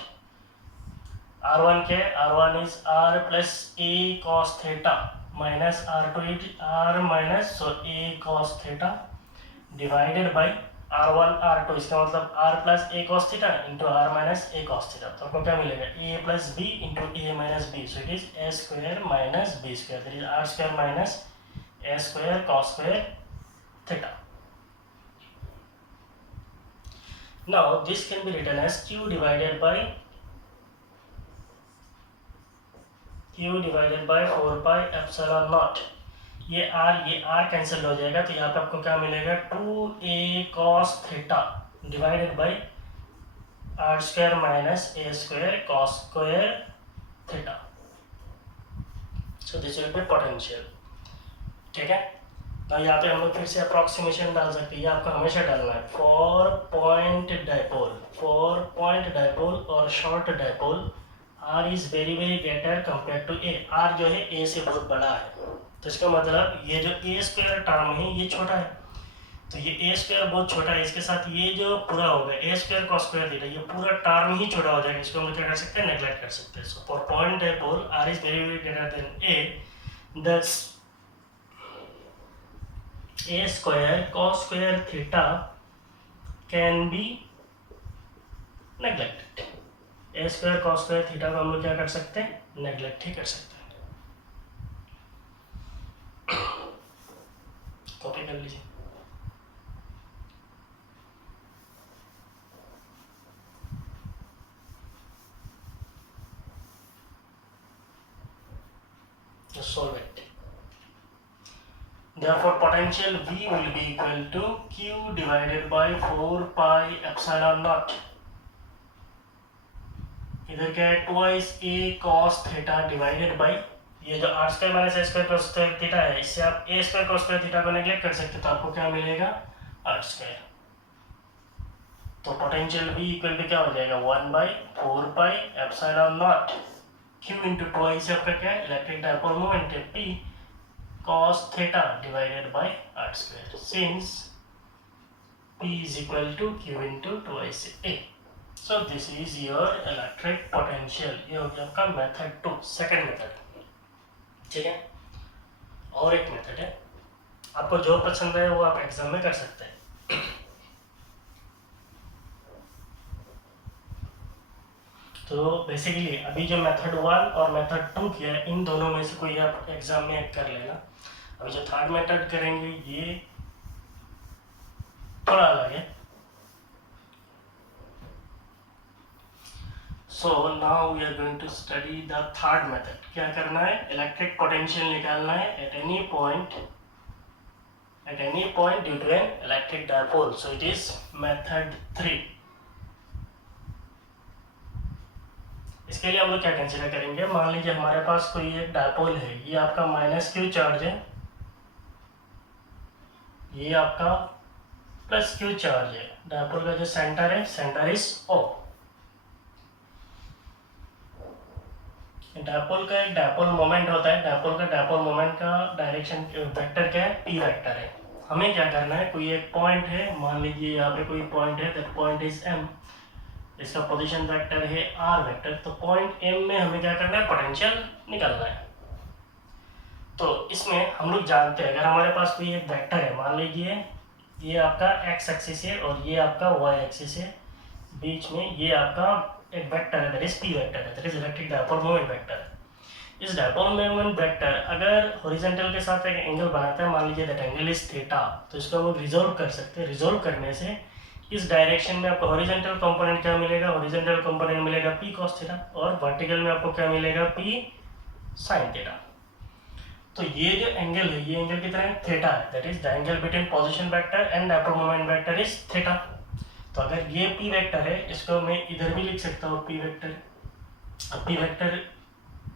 R1 के R1 is R plus a cos theta minus R2 is R minus so a cos theta divided by R1 R2. इसका मतलब R plus a cos theta into R minus a cos theta. तो आपको क्या मिलेगा, a plus b into a minus b. So it is a square minus b square. That is R square minus a square cos square theta. Now this can be written as Q divided by 4 pi epsilon naught. ये R cancel हो जाएगा तो यहाँ पे आपको क्या मिलेगा, 2a cos theta divided by R square minus a square cos square theta. So this will be potential. ठीक है. तो यहाँ पे हम लोग फिर से अप्रॉक्सीमेशन डाल सकते हैं, ये आपको हमेशा डालना है. फॉर पॉइंट डाइपोल और short dipole R is very greater compare to A. R जो है A से बहुत बड़ा है, तो इसका मतलब ये जो A स्क्वायर टर्म है ये छोटा है, तो ये A स्क्वायर बहुत छोटा है, इसके साथ ये जो पूरा होगा A square cos square theta, ये पूरा टर्म ही छोटा हो जाएगा. इसको हम क्या कर सकते हैं, नेग्लेक्ट कर सकते हैं. सो for point dipole R is very greater then A, thus a square cos square theta can be neglected. a square cos square theta को हम लोग क्या कर सकते हैं, नेग्लेक्ट ही कर सकते हैं. कॉपी कर लीजिए. Just solve it. Therefore potential V will be equal to Q divided by 4 pi epsilon naught. इधर क्या है, twice a cos theta divided by ये जो R square minus a square cos theta है, इससे आप a square cos square theta को neglect कर सकते हैं, तो आपको क्या मिलेगा, R स्क्वायर. तो पोटेंशियल V इक्वल टू क्या हो जाएगा, 1 by 4 pi epsilon naught. Q into twice आपका क्या है, इलेक्ट्रिक डाइपोल मोमेंट है, P cos theta divided by R square, since P is equal to Q into twice A. So this is your electric potential. ये हो गया आपका method 2, second method. ठीक है. और एक मेथड है, आपको जो पसंद है वो आप एग्जाम में कर सकते हैं. तो बेसिकली अभी जो मेथड 1 और मेथड 2 किया है, इन दोनों में से कोई आप एग्जाम में कर लेना. अभी जो थर्ड मेथड करेंगे ये थोड़ा अलग है. So now we are going to study the third method. क्या करना है, इलेक्ट्रिक पोटेंशियल निकालना है at any point due to an electric dipole. So it is method 3. इसके लिए हम लोग क्या कंसीडर करेंगे, मान लीजिए हमारे पास कोई एक डाइपोल है, ये आपका माइनस क्यू चार्ज है, ये आपका प्लस क्यू चार्ज है. डाइपोल का जो सेंटर है, सेंटर इज O. डाइपोल का एक डाइपोल मोमेंट होता है, डाइपोल मोमेंट का डायरेक्शन वेक्टर क्या है, P वेक्टर है. हमें क्या करना है, कोई एक पॉइंट है, मान लीजिए यहाँ पे कोई पॉइंट है, दैट पॉइंट इज M, इसका पोजीशन वेक्टर है R वेक्टर. तो पॉइंट M में हमें क्या करना है, पोटेंशियल निकालना है. तो इसमें हम लोग जानते हैं, अगर हमारे पास कोई एक वेक्टर है, मान लीजिए ये आपका x एक्सिस है और ये आपका y एक्सिस है, बीच में ये आपका एक वेक्टर है, दैट इज P वेक्टर है, that is electric dipole moment vector. इस डाइपोल मोमेंट वेक्टर अगर हॉरिजॉन्टल के साथ एक एंगल बनाता है, मान लीजिए दैट एंगल इज थीटा, तो इसको हम लोग रिजोल्व कर सकते हैं. रिजोल्व करने से इस डायरेक्शन में आपको हॉरिजॉन्टल कंपोनेंट क्या मिलेगा, हॉरिजॉन्टल कंपोनेंट मिलेगा पी कॉस थीटा, और वर्टिकल में आपको क्या मिलेगा, पी साइन थीटा। तो ये जो एंगल है, ये एंगल कितना है, थीटा है, that is the angle between position vector and dipole moment vector is theta. तो अगर ये पी वेक्टर है, इसको मैं इधर भी लिख सकता हूँ पी वेक्टर। अब पी वेक्टर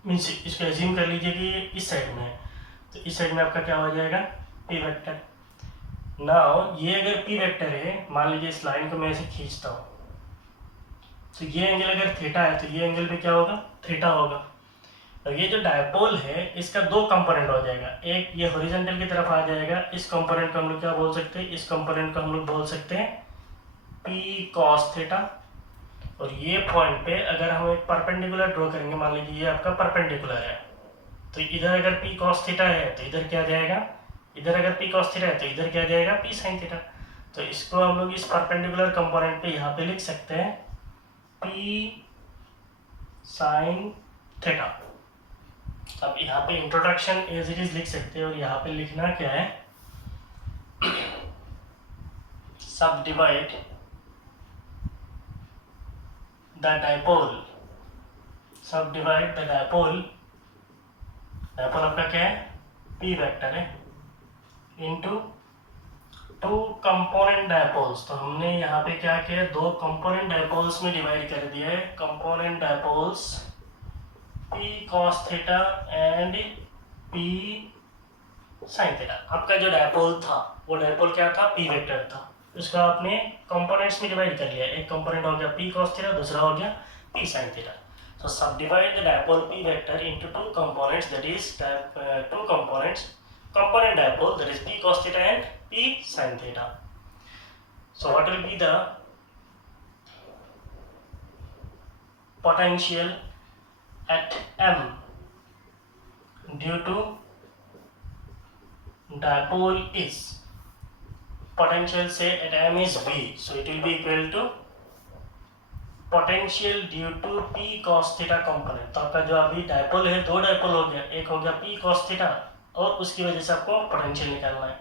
मीन्स इसको एज्यूम कर लीजिए कि ये इस साइड में है, तो इस साइड में आपका क्या हो जाएगा, पी वेक्टर। नाउ ये अगर पी वेक्टर है, मान लीजिए इस लाइन को मैं ऐसे खींचता हूँ, तो ये एंगल अगर थीटा है तो ये एंगल भी क्या होगा, थीटा होगा। और ये जो डायपोल है इसका दो कंपोनेंट हो जाएगा, एक ये हॉरिजॉन्टल की तरफ आ जाएगा, इस कंपोनेंट को हम लोग क्या बोल सकते हैं, इस कंपोनेंट को हम लोग बोल सकते हैं पी कॉस थीटा। और ये पॉइंट पे अगर हम एक परपेंडिकुलर ड्रॉ करेंगे, मान लीजिए ये आपका परपेंडिकुलर है, तो इधर अगर पी कॉस थीटा है तो इधर क्या जाएगा, इधर अगर पी कॉस थीटा है तो इधर क्या जाएगा, पी साइन थीटा। तो इसको हम लोग इस परपेंडिकुलर कंपोनेंट पे यहाँ पे लिख सकते हैं पी साइन थीटा। अब यहाँ पे इंट्रोडक्शन एज इट इज लिख सकते हैं, और यहाँ पे लिखना क्या है, सब डिवाइड द डायपोल, सब डिवाइड द डायपोल, डायपोल आपका क्या है, पी वेक्टर है, इनटू टू कंपोनेंट डायपोल्स। तो हमने यहाँ पे क्या किया, दो कंपोनेंट डायपोल्स में डिवाइड कर दिया है, component dipoles P cos theta and P sine theta. आपका जो डायपोल था वो डायपोल क्या था, पी वेक्टर था, उसका आपने कंपोनेंट्स में डिवाइड कर लिया, एक कंपोनेंट हो गया पी कॉस थीटा, दूसरा हो गया P sine theta. So subdivide the dipole P vector into two components, that is two components, component dipole, that is P cos theta and P sin theta. So what will be the potential at M due to dipole is, potential say at M is V, so it will be equal to potential due to p cos theta component. तो आपका जो अभी dipole है, दो dipole हो गया, एक हो गया पी कॉस थीटा और उसकी वजह से आपको पोटेंशियल निकालना है,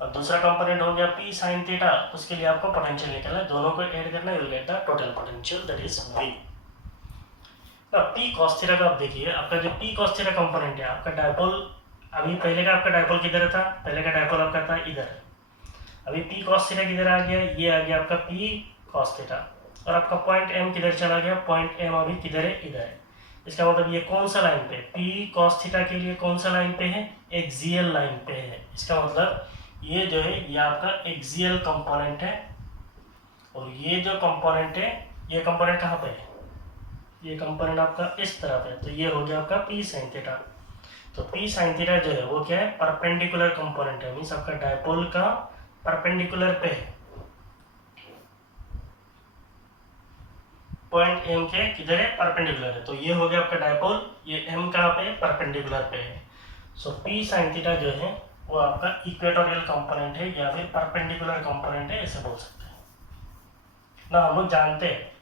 और दूसरा कंपोनेंट हो गया पी साइन थीटा, उसके लिए आपको पोटेंशियल निकालना है, दोनों को ऐड करना है, you will get the total potential, that is V. P cos theta का आप देखिए, आपका जो पी कॉस थीटा कंपोनेंट है, आपका डायपोल अभी पहले का आपका डायपोल किधर था, पहले का डायपोल आपका था इधर, अभी पी कॉस थीटा किधर आ गया, ये आ गया आपका पी कॉस थीटा, और आपका पॉइंट एम किधर चला गया, पॉइंट एम अभी किधर है, इधर है। इसका मतलब ये कौन सा लाइन पे, पी कॉस थीटा के लिए कौन सा लाइन पे है, एक्सियल लाइन पे है। इसका मतलब ये जो है ये आपका एक्सियल कंपोनेंट है, और ये जो कंपोनेंट है, ये कंपोनेंट कहाँ पे है, ये कंपोनेंट आपका इस तरफ है, तो ये हो गया आपका पी साइन थीटा। तो पी साइन थीटा जो है वो क्या है, परपेंडिकुलर कंपोनेंट है, मीन्स आपका डायपोल का परपेंडिकुलर पे है, पॉइंट एम के किधर है, परपेंडिकुलर है, तो ये हो गया आपका डायपोल, ये एम कहाँ पे है, परपेंडिकुलर पे है। सो पी साइन थीटा जो है वो आपका इक्वेटोरियल कंपोनेंट है या फिर परपेंडिकुलर कंपोनेंट है, ऐसे बोल सकते हैं ना। हम लोग जानते हैं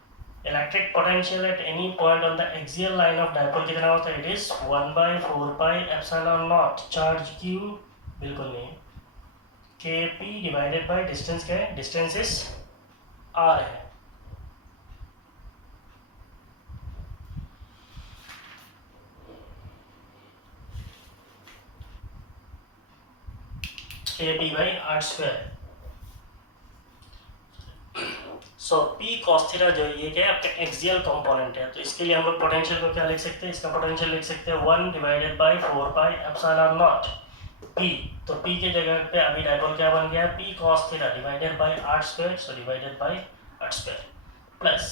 electric potential at any point on the axial line of dipole कितना होता है, it is 1/4 pi epsilon not charge Q, बिल्कुल नहीं, के पी डिवाइडेड बाय डिस्टेंस, क्या है, डिस्टेंस इज आर है। P by r square। So P cos theta जो ये क्या है, आपका एक्सियल कंपोनेंट है, तो इसके लिए हम लोग पोटेंशियल को क्या लिख सकते हैं, इसका पोटेंशियल लिख सकते हैं 1 divided by 4 pi epsilon naught P। तो P के जगह पे अभी डायपोल क्या बन गया, P cos theta divided by r square, so divided by r square plus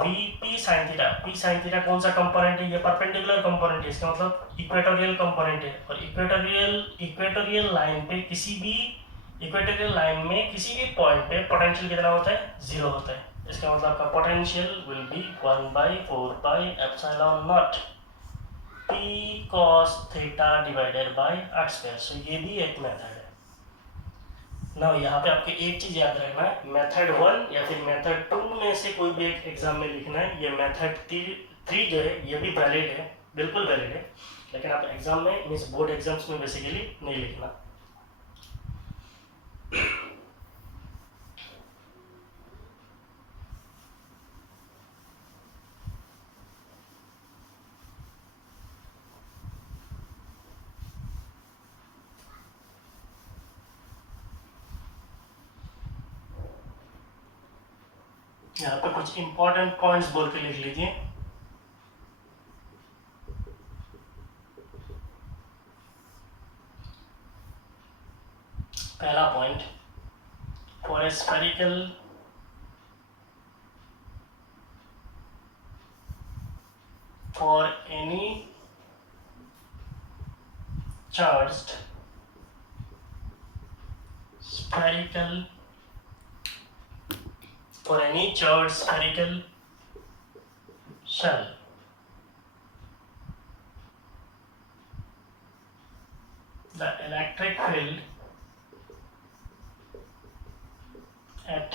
P sin theta. P sin theta कौन सा कंपोनेंट है, ये परपेंडिकुलर कंपोनेंट है, इसका मतलब इक्वेटोरियल कंपोनेंट है, और इक्वेटोरियल लाइन पे किसी भी इक्वेटोरियल लाइन में किसी भी पॉइंट पे पोटेंशियल कितना होता है, 0 होता है। इसका मतलब आपका potential will be 1/4 pi epsilon naught P cos theta divided by r square. So ये भी एक मेथड है ना। यहाँ पे आपको एक चीज याद रखना है, मेथड 1 या फिर मेथड 2 में से कोई भी एक एग्जाम में लिखना है। ये मेथड 3 जो है ये भी वैलिड है, बिल्कुल वैलिड है, लेकिन आप एग्जाम में मीन्स बोर्ड एग्जाम्स में बेसिकली नहीं लिखना। यहाँ पे कुछ इंपॉर्टेंट पॉइंट्स बोल के लिख लीजिए। पहला point, for a spherical for any charged spherical shell, the electric field at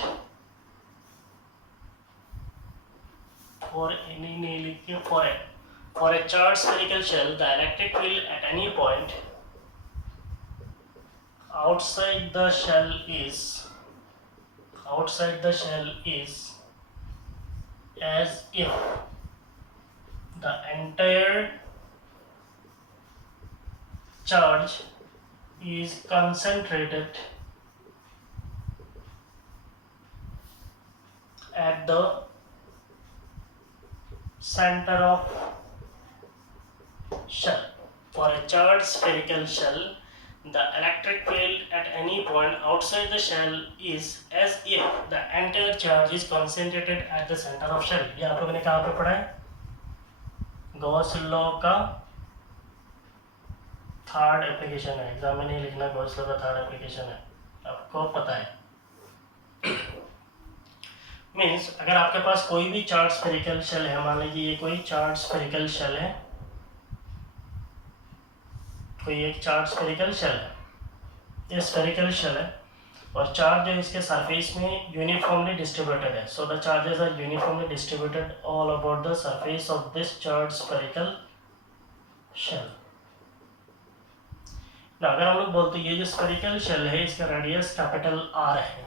for a charged spherical shell, the electric field at any point outside the shell is as if the entire charge is concentrated at the center of shell. For a charged spherical shell, the electric field at any point outside the shell is as if the entire charge is concentrated at the center of shell. ये आप लोगों ने कहाँ पे पढ़ा है? Gauss law का third application है। एग्जाम में नहीं लिखना, गॉस लॉ का थर्ड एप्लीकेशन है, आपको पता है। मीन्स अगर आपके पास कोई भी चार्ज स्फेरिकल शेल है, मान लीजिए ये कोई चार्ज स्फेरिकल शेल है, कोई एक चार्ज स्फेरिकल शेल है, ये स्फेरिकल शेल है और चार्ज जो इसके सरफेस में यूनिफॉर्मली डिस्ट्रीब्यूटेड है। So the charges are uniformly distributed all about the surface of this charge spherical shell. अगर हम लोग बोलते हैं ये जो स्फेरिकल शेल है इसका रेडियस कैपिटल आर है।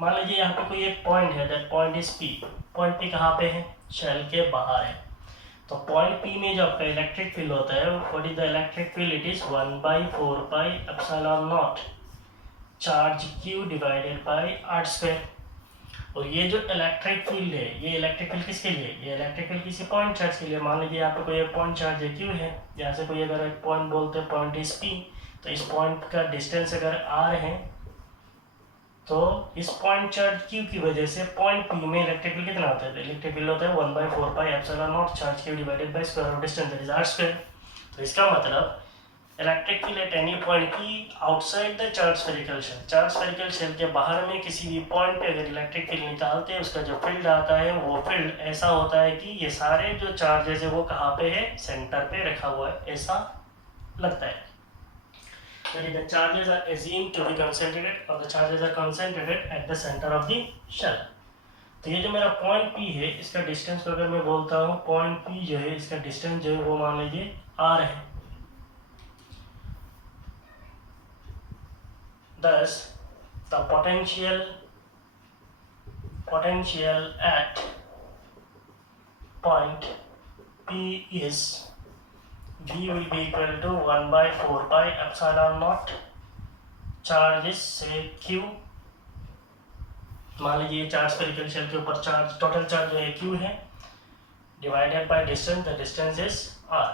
मान लीजिए यहाँ पे कोई एक पॉइंट है, that point is P. Point P कहाँ पे है? शेल के बाहर है। तो पॉइंट पी में जो आपका इलेक्ट्रिक फील्ड होता है, what is the electric field? It is 1/4πε0 charge Q divided by R square. और ये जो इलेक्ट्रिक फील्ड है, ये इलेक्ट्रिक फील्ड किसके लिए? ये इलेक्ट्रिक फील्ड किसी पॉइंट चार्ज के लिए। मान लीजिए यहाँ पे कोई एक पॉइंट चार्ज है क्यू है, यहाँ से कोई अगर एक पॉइंट बोलते हैं पॉइंट इज पी, तो इस पॉइंट का डिस्टेंस अगर आर है तो इस पॉइंट चार्ज क्यू की वजह से पॉइंट पी में इलेक्ट्रिक फील्ड कितना होता है? इलेक्ट्रिक फील्ड होता है 1/4πε0 charge Q divided by square of distance, that is R square. तो इसका मतलब electric field at any point P outside the charge spherical shell, charge spherical shell के बाहर में किसी भी पॉइंट पे अगर इलेक्ट्रिक फील्ड निकालते हैं, उसका जो फील्ड आता है वो फील्ड ऐसा होता है कि ये सारे जो चार्जेस है वो कहाँ पे है? सेंटर पे रखा हुआ है, ऐसा लगता है। The charges are assumed to be concentrated or the charges are concentrated at the center of the shell. तो ये जो मेरा पॉइंट P है, इसका डिस्टेंस को अगर मैं बोलता हूँ पॉइंट P जो है, इसका डिस्टेंस जो है वो मान लीजिए R है। Thus, the potential at point P is V will be equal to 1/4πε0 charges से Q। मान लीजिए चार्ज स्फेरिकल शेल के ऊपर चार्ज, टोटल चार्ज जो है Q है, divided by distance, the distance is R।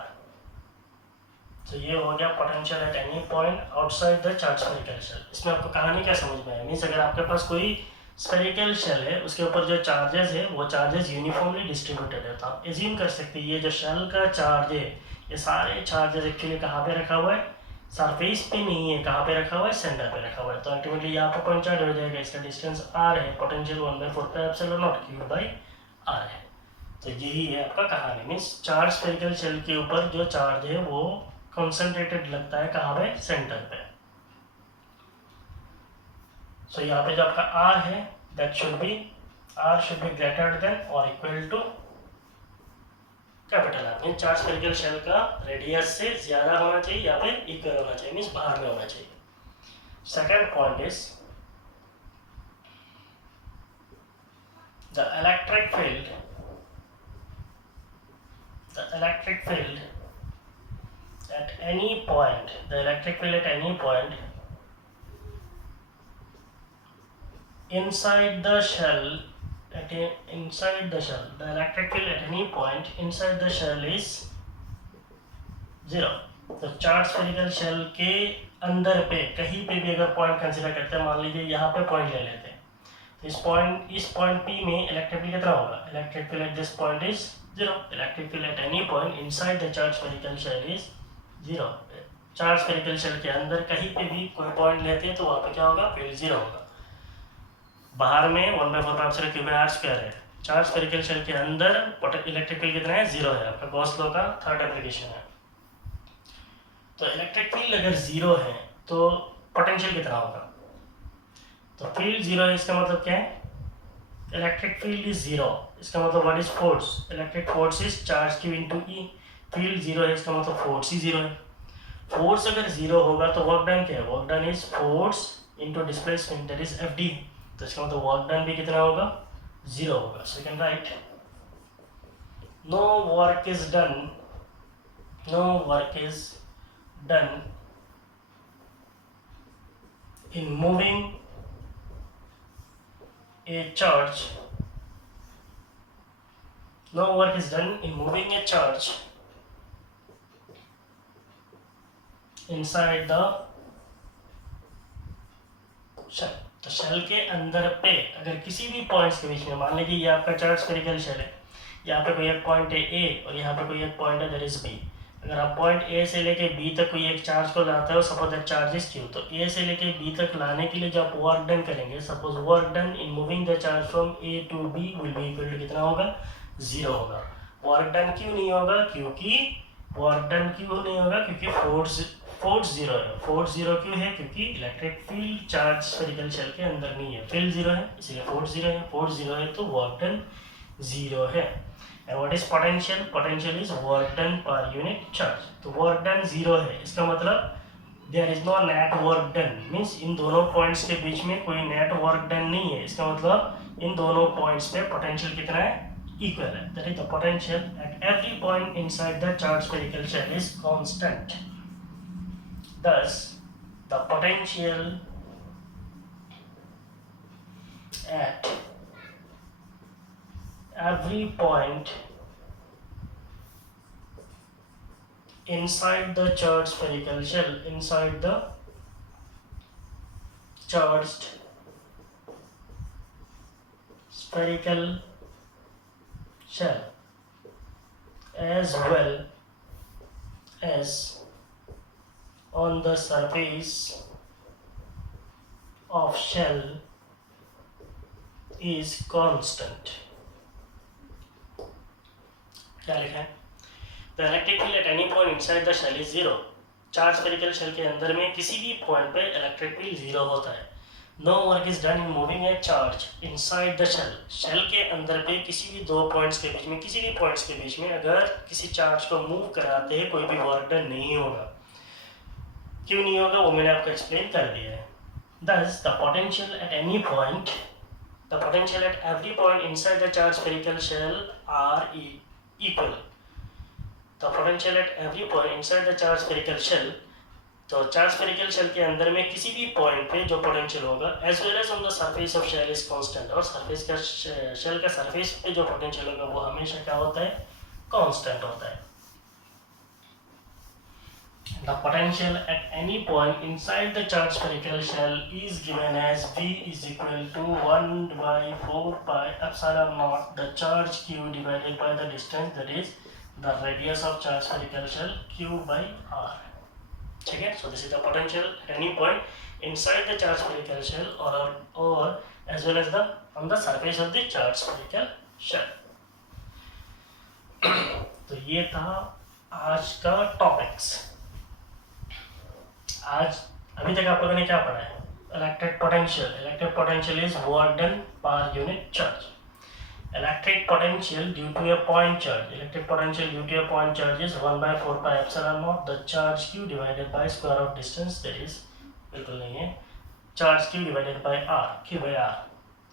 तो ये हो गया potential at any point outside the charge spherical shell. इसमें आपको कहानी क्या समझ में आया? मीन्स अगर आपके पास कोई स्फेरिकल शेल है, उसके ऊपर जो चार्जेस है वो चार्जेस यूनिफॉर्मली डिस्ट्रीब्यूटेड है, तो आप एज्यूम कर सकते हैं ये जो शेल का चार्ज है, ये सारे चार्जेस एक्चुअली कहाँ पे रखा हुआ है? सरफेस पे नहीं है, कहाँ पे रखा हुआ है? सेंटर पे रखा हुआ है। तो अल्टीमेटली यहाँ पे पॉइंट चार्ज हो जाएगा, इसका डिस्टेंस r है, पोटेंशियल 1/4πε0 Q/r है। तो यही है आपका कहानी। मीन्स चार्ज स्फेरिकल शेल के ऊपर जो चार्ज है वो कंसंट्रेटेड लगता है कहाँ पे? सेंटर पे। सो यहाँ पे जो आपका r है, that should be greater than और equal to capital R. Mean charge spherical shell का रेडियस से ज्यादा होना चाहिए या फिर इक्वल होना चाहिए, मीन्स बाहर में होना चाहिए। Second point is the electric field at any point, inside the shell inside the shell, the electric field at any point inside the shell is 0. तो चार्ज स्फेरिकल शेल के अंदर पे कहीं पे भी अगर पॉइंट कंसीडर करते हैं, मान लीजिए यहाँ पे पॉइंट ले लेते हैं, तो इस पॉइंट P में इलेक्ट्रिक फील्ड कितना होगा? Electric field at this point is 0. Electric field at any point inside the charge spherical shell is 0. Charge spherical shell के अंदर कहीं पे भी कोई पॉइंट लेते हैं तो वहाँ पे क्या होगा? फील्ड 0 होगा. बाहर में 1/4 क्यू बाई आर स्क्वायर है. चार्ज स्फेरिकल शेल के अंदर इलेक्ट्रिक फील्ड कितना है? 0 है. आपका गॉस लॉ का थर्ड एप्लीकेशन है. तो इलेक्ट्रिक फील्ड अगर 0 है तो पोटेंशियल कितना होगा? तो फील्ड 0 है, इसका मतलब क्या है? इलेक्ट्रिक फील्ड इज 0, इसका मतलब what is force? Electric force is charge Q into E. Field 0 है, इसका मतलब फोर्स ही 0 है. फोर्स अगर 0 होगा तो वर्क डन क्या है? Work done is force into displacement, that is F D. तो इसका मतलब वर्क डन भी कितना होगा? 0 होगा. So you can write no work is done, no work is done in moving a charge, no work is done in moving a charge inside the shell. तो shell के अंदर पे अगर किसी भी पॉइंट्स के बीच में, मान लीजिए ये आपका चार्ज स्फेरिकल शेल है, यहाँ पे कोई एक पॉइंट है A और यहाँ पे कोई एक पॉइंट है दैट इज B. अगर आप पॉइंट ए से लेके बी तक कोई एक चार्ज को लाते हो, suppose that charge is Q, तो ए से लेके बी तक लाने के लिए जो आप वर्क डन करेंगे, suppose work done in moving the charge from a to b will be equal to कितना होगा? 0 होगा. वर्क डन क्यों नहीं होगा? क्योंकि वर्क डन क्यों नहीं होगा? क्योंकि फोर्स 0 है. फोर्स 0 क्यों है? क्योंकि electric field charge spherical shell के अंदर नहीं है. फील्ड 0 है इसलिए फोर्स 0 है. फोर्स 0 है तो वर्क डन 0 है. And what is potential? Potential is work done per unit charge. तो work done 0 है, इसका मतलब there is no net work done, means इन दोनों points के बीच में कोई net work done नहीं है. इसका मतलब इन दोनों points पे potential कितना है? Equal है. That is the potential at every point inside the charge spherical shell is constant. Thus, the potential at every point inside the charged spherical shell, inside the charged spherical shell, as well as on the surface of shell is constant. क्या लिखा है? The electric field at any point inside the shell is 0. Charge spherical shell के अंदर में किसी भी point पे electric field 0 होता है. No work is done in moving a charge inside the shell. Shell के अंदर पे किसी भी दो पॉइंट्स के बीच में, किसी भी पॉइंट्स के बीच में अगर किसी चार्ज को मूव कराते हैं, कोई भी वर्क डन नहीं होगा. क्यों नहीं होगा वो मैंने आपको एक्सप्लेन कर दिया है. Thus the potential at any point, the potential at every point inside the charged spherical shell are equal. The potential at every point inside the charged spherical shell, तो चार्ज स्फेरिकल शेल के अंदर में किसी भी point पे जो potential होगा, as well as on the surface of shell is constant. और सरफेस का शेल का सरफेस पे जो पोटेंशियल होगा वो हमेशा क्या होता है? कांस्टेंट होता है. The potential at any point inside the charged spherical shell is given as V is equal to 1/4 pi epsilon naught the charge q divided by the distance, that is the radius of charged spherical shell q by r. ठीक है. So this is the potential at any point inside the charged spherical shell or as well as the on the surface of the charged spherical shell. तो ये था आज का topics. आज अभी तक आप लोगों ने क्या पढ़ा है? Electric potential. Electric potential is work done per unit charge. Electric potential due to a point charge. Electric potential due to a point charge is 1/4 pi epsilon naught the charge q divided by square of distance, that is बिल्कुल नहीं है, charge q divided by r, q by r.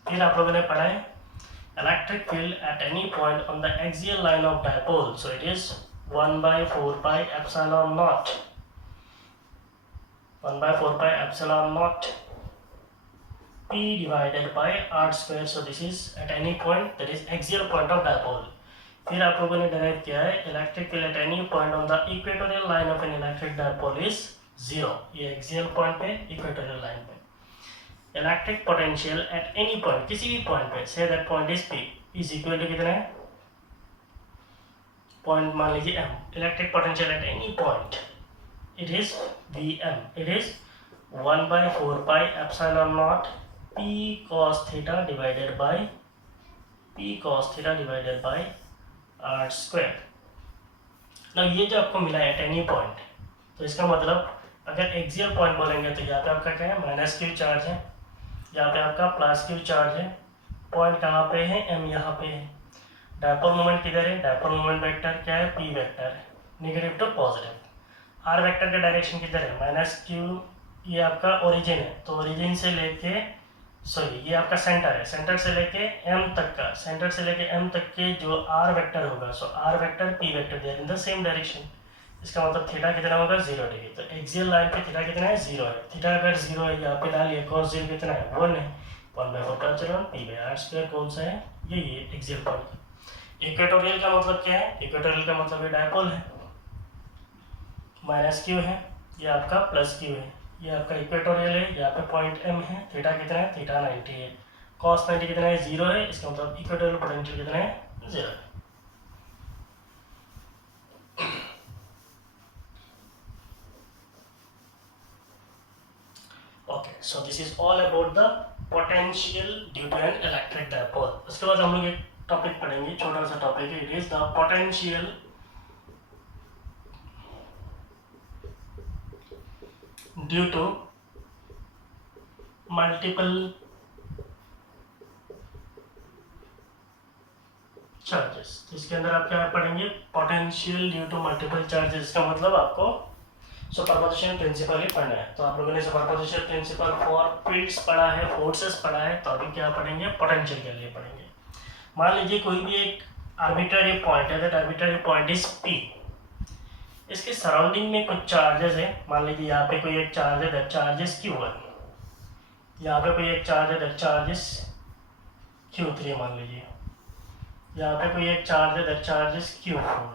फिर आप लोगों ने पढ़ा है electric field at any point on the axial line of dipole. So it is 1/4 pi epsilon naught 1/4 pi epsilon naught P divided by r square. So this is at any point, that is axial point of dipole. फिर आप लोगों ने derive किया है electric field at any point on the equatorial line of an electric dipole is 0. ये axial point पे, equatorial line पे. Electric potential at any point, किसी भी point पे, say that point is P, is equal to कितना है? Point मान लीजिए M. Electric potential at any point, it is Vm. It is 1 by 4 pi epsilon naught P cos theta divided by r square. ना ये जो आपको मिला है at any point, तो इसका मतलब अगर एक्सियल पॉइंट बोलेंगे तो यहाँ पे आपका क्या है, माइनस क्यू चार्ज है, यहाँ पे आपका प्लस क्यू चार्ज है. पॉइंट कहाँ पे है, m यहाँ पे है. डायपोल मोमेंट किधर है, डायपोल मोमेंट वेक्टर क्या है, p वेक्टर है, negative to positive. r vector का डायरेक्शन किधर है, माइनस क्यू. ये आपका ओरिजिन है, तो ओरिजिन से लेके ये आपका सेंटर है, सेंटर से लेके m तक का, सेंटर से लेके m तक के जो r वेक्टर होगा, सो r vector p vector they in the same direction. इसका मतलब थीटा कितना होगा, 0 डिग्री. तो एक्सियल लाइन पे थीटा कितना है, 0 है. थीटा अगर 0 है, यहाँ पे डालिए cos 0 कितना है, 1 है. 1/4 p by r स्क्वायर कौन सा है, ये एक्सियल पॉइंट. इक्वेटोरियल का मतलब क्या है, इक्वेटोरियल का मतलब ये डायपोल है, माइनस क्यू है, ये आपका प्लस क्यू है, ये आपका इक्वेटोरियल है. यहाँ पे पॉइंट m है, थीटा कितना है, थीटा 90 है, cos 90 कितना है, 0 है. इसका मतलब इक्वेटोरियल पोटेंशियल कितना है, 0 है. Okay, so this is all about the potential due to an electric dipole. उसके बाद हम लोग एक टॉपिक पढ़ेंगे, छोटा सा टॉपिक है. It is the potential due to multiple charges. इसके अंदर आप क्या पढ़ेंगे, potential due to multiple charges. का मतलब आपको सुपरपोजिशन प्रिंसिपल ही पढ़ना है. तो आप लोगों ने सुपरपोजिशन प्रिंसिपल फॉर फील्ड्स पढ़ा है, फोर्सेस पढ़ा है, तो अभी क्या पढ़ेंगे, पोटेंशियल के लिए पढ़ेंगे. मान लीजिए कोई भी एक आर्बिट्ररी पॉइंट है, that arbitrary point is P. इसके सराउंडिंग में कुछ चार्जेस है. मान लीजिए यहाँ पे कोई एक चार्ज है, दैट चार्ज इज Q1. यहाँ पे कोई एक चार्ज है, दैट चार्ज इज Q3. मान लीजिए यहाँ पे कोई एक चार्ज है, दैट चार्ज इज Q4.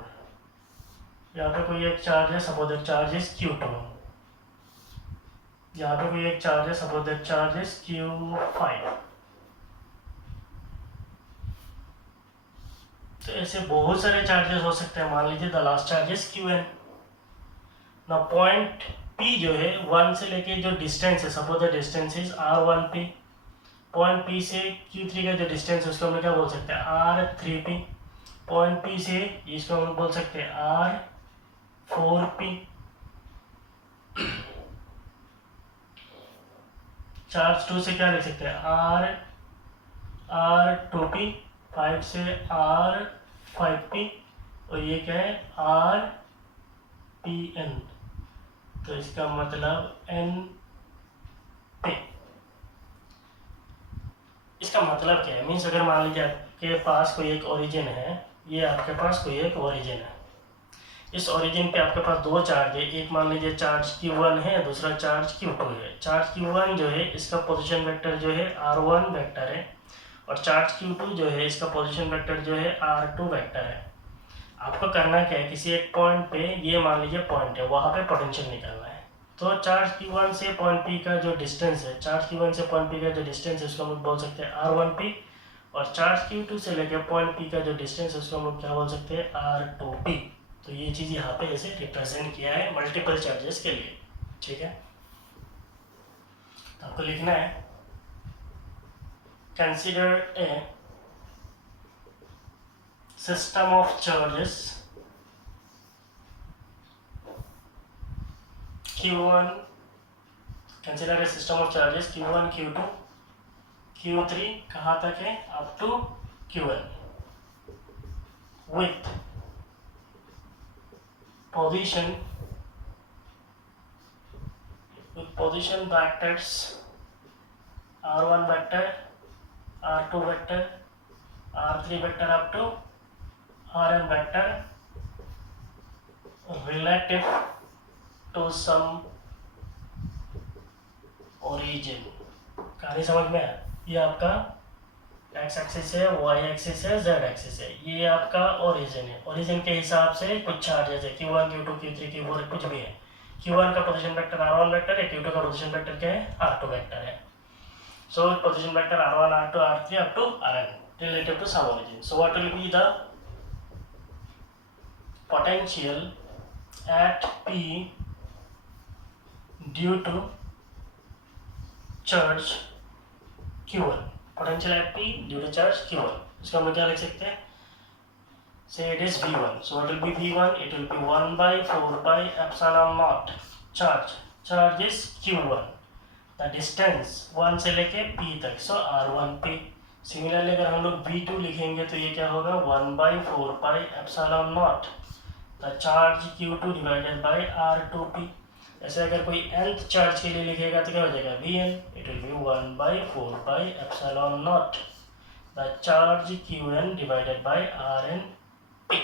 यहाँ पे कोई एक चार्ज है, suppose that charge is Q2. यहाँ पे कोई एक चार्ज है, suppose that charge is Q5. तो ऐसे बहुत सारे चार्जेस हो सकते हैं. मान लीजिए the last charge is Qn. ना पॉइंट P जो है 1 से लेके जो डिस्टेंस है, suppose the distance is R1P. Point P से Q3 का जो डिस्टेंस है उसको हम क्या बोल सकते हैं, R3P. पॉइंट P से इसको हम बोल सकते हैं R4P. चार्ज 2 से क्या लिख सकते हैं, R2P. 5 से R5P. और ये क्या है, RPN. तो इसका मतलब NP. इसका मतलब क्या है, मीन्स अगर मान लीजिए आपके पास कोई एक ओरिजिन है, ये आपके पास कोई एक ओरिजिन है. इस ओरिजिन पे आपके पास दो चार्ज है. एक मान लीजिए चार्ज Q1 है, दूसरा चार्ज Q2 है. चार्ज Q1 जो है इसका पोजीशन वेक्टर जो है R1 वेक्टर है, और चार्ज Q2 जो है इसका पोजीशन वेक्टर जो है R2 वेक्टर है. आपको करना क्या है, किसी एक पॉइंट पे, ये मान लीजिए पॉइंट है, वहाँ पे पोटेंशियल निकालना है. तो चार्ज Q1 से पॉइंट P का जो डिस्टेंस है, चार्ज Q1 से पॉइंट P का जो डिस्टेंस है उसको हम बोल सकते हैं R1P. और चार्ज Q2 से लेकर पॉइंट P का जो डिस्टेंस है उसको हम क्या बोल सकते हैं, R2P. तो ये चीज़ यहाँ पे ऐसे रिप्रेजेंट किया है मल्टीपल चार्जेस के लिए. ठीक है, तो आपको लिखना है, consider a system of charges Q1. consider a system of charges Q1, Q2, Q3 कहाँ तक है, up to Qn, with position vectors R1 vector, R2 vector, R3 vector up to Rn vector relative to some origin. कहानी समझ में आया? ये आपका x axis है, वाई एक्सिस है, जेड एक्सिस है, ये आपका ओरिजिन है। ओरिजिन के हिसाब से कुछ चार्जेस है, Q1 Q2 Q3 Q4 कुछ भी है। Q1 का पोजीशन वेक्टर R1 वेक्टर है, Q2 का पोजीशन वेक्टर क्या है? R2 वेक्टर है। So position vector R1, R2, R3 up to Rn relative to some origin. So what will be the potential at P due to charge Q1? Potential at P due to charge Q1. इसका हम क्या लिख सकते हैं? Say it is V1. So what will be V1? It will be 1 by 4 pi epsilon naught charge. Charge is Q1. The distance 1 से लेके P तक, so R1P. Similarly अगर हम लोग V2 लिखेंगे तो ये क्या होगा? 1 by 4 pi epsilon naught the charge Q2 divided by R2P. ऐसे अगर कोई nth चार्ज के लिए लिखेगा तो क्या हो जाएगा? Vn. It will be 1 by 4 pi epsilon naught the charge Qn divided by RnP.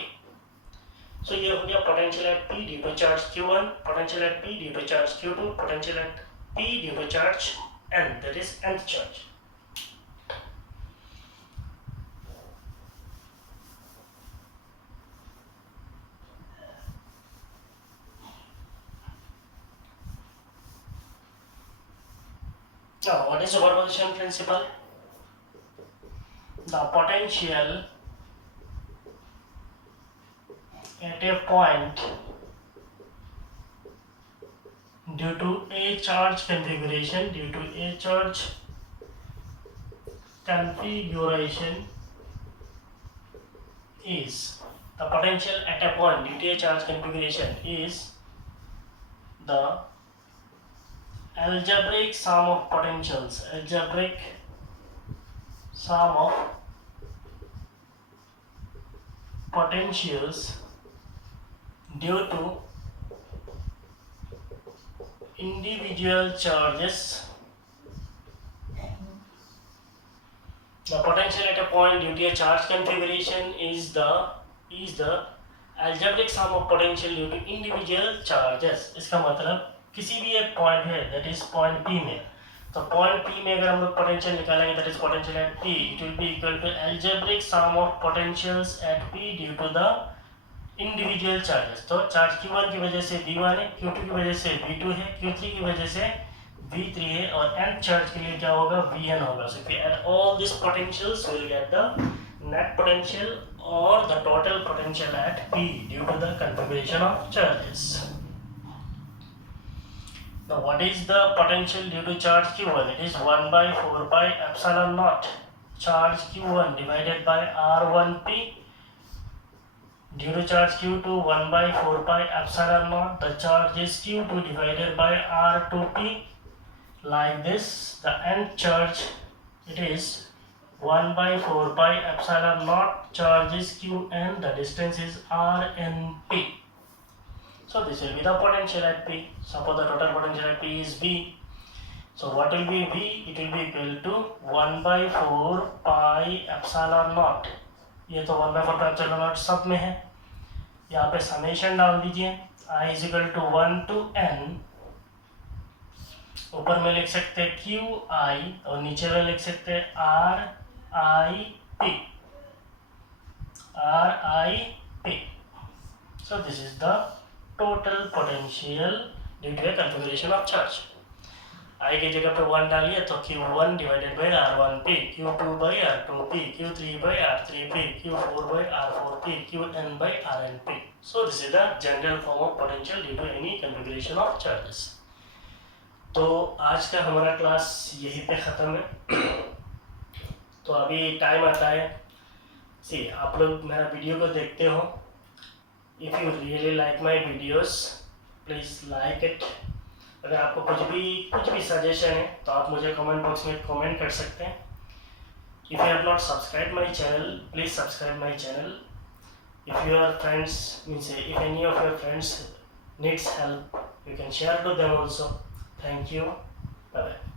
So ये हो गया potential at P due to charge Q1, potential at P due to charge Q2, potential at P due to charge n, that is nth charge. Now what is superposition principle? The potential at a point due to a charge configuration is the potential at a point due to a charge configuration is the algebraic sum of potentials due to individual charges. The potential at a point due to a charge configuration is the algebraic sum of potential due to individual charges. इसका मतलब किसी भी एक point है, that is point P में, तो point P में अगर हम लोग पोटेंशियल निकालेंगे, that is potential at P, it will be equal to algebraic sum of potentials at P due to the individual charges. तो चार्ज Q1 की वजह से V1 है, Q2 की वजह से V2 है, Q3 की वजह से V3 है, और nth चार्ज के लिए क्या होगा? Vn होगा. So if we add all these potentials, we will get the net potential or the total potential at P due to the configuration of charges. Now what is the potential due to charge Q1? It is 1 by 4 pi epsilon naught charge Q1 divided by R1P due to charge Q2 1 by 4 pi epsilon naught the charge is Q2 divided by R2P. Like this, the nth charge, it is 1 by 4 pi epsilon naught charge is Qn, the distance is Rnp. So this will be the potential at P. Suppose the total potential at P is V. So what will be V? It will be equal to 1 by 4 pi epsilon naught. ये तो 1 by 4 pi epsilon naught सब में है. यहाँ पे summation डाल दीजिए. I is equal to 1 to n. ऊपर में लिख सकते हैं QI और नीचे में लिख सकते हैं RIP. So this is the total potential due to a configuration of charge. I की जगह पे 1 डालिए तो Q1 divided by R1P, Q2 by R2P, Q3 by R3P, Q4 by R4P, Qn by Rnp. So this is the general form of potential due to any configuration of charges. तो आज का हमारा class यहीं पे ख़त्म है. तो अभी टाइम आता है, सी आप लोग मेरा वीडियो को देखते हो. If you really like my videos please like it. अगर आपको कुछ भी सजेशन है तो आप मुझे कमेंट बॉक्स में कमेंट कर सकते हैं. If you have not subscribe my channel please subscribe my channel. If your friends means if any of your friends needs help you can share to them also. Thank you. Bye-bye.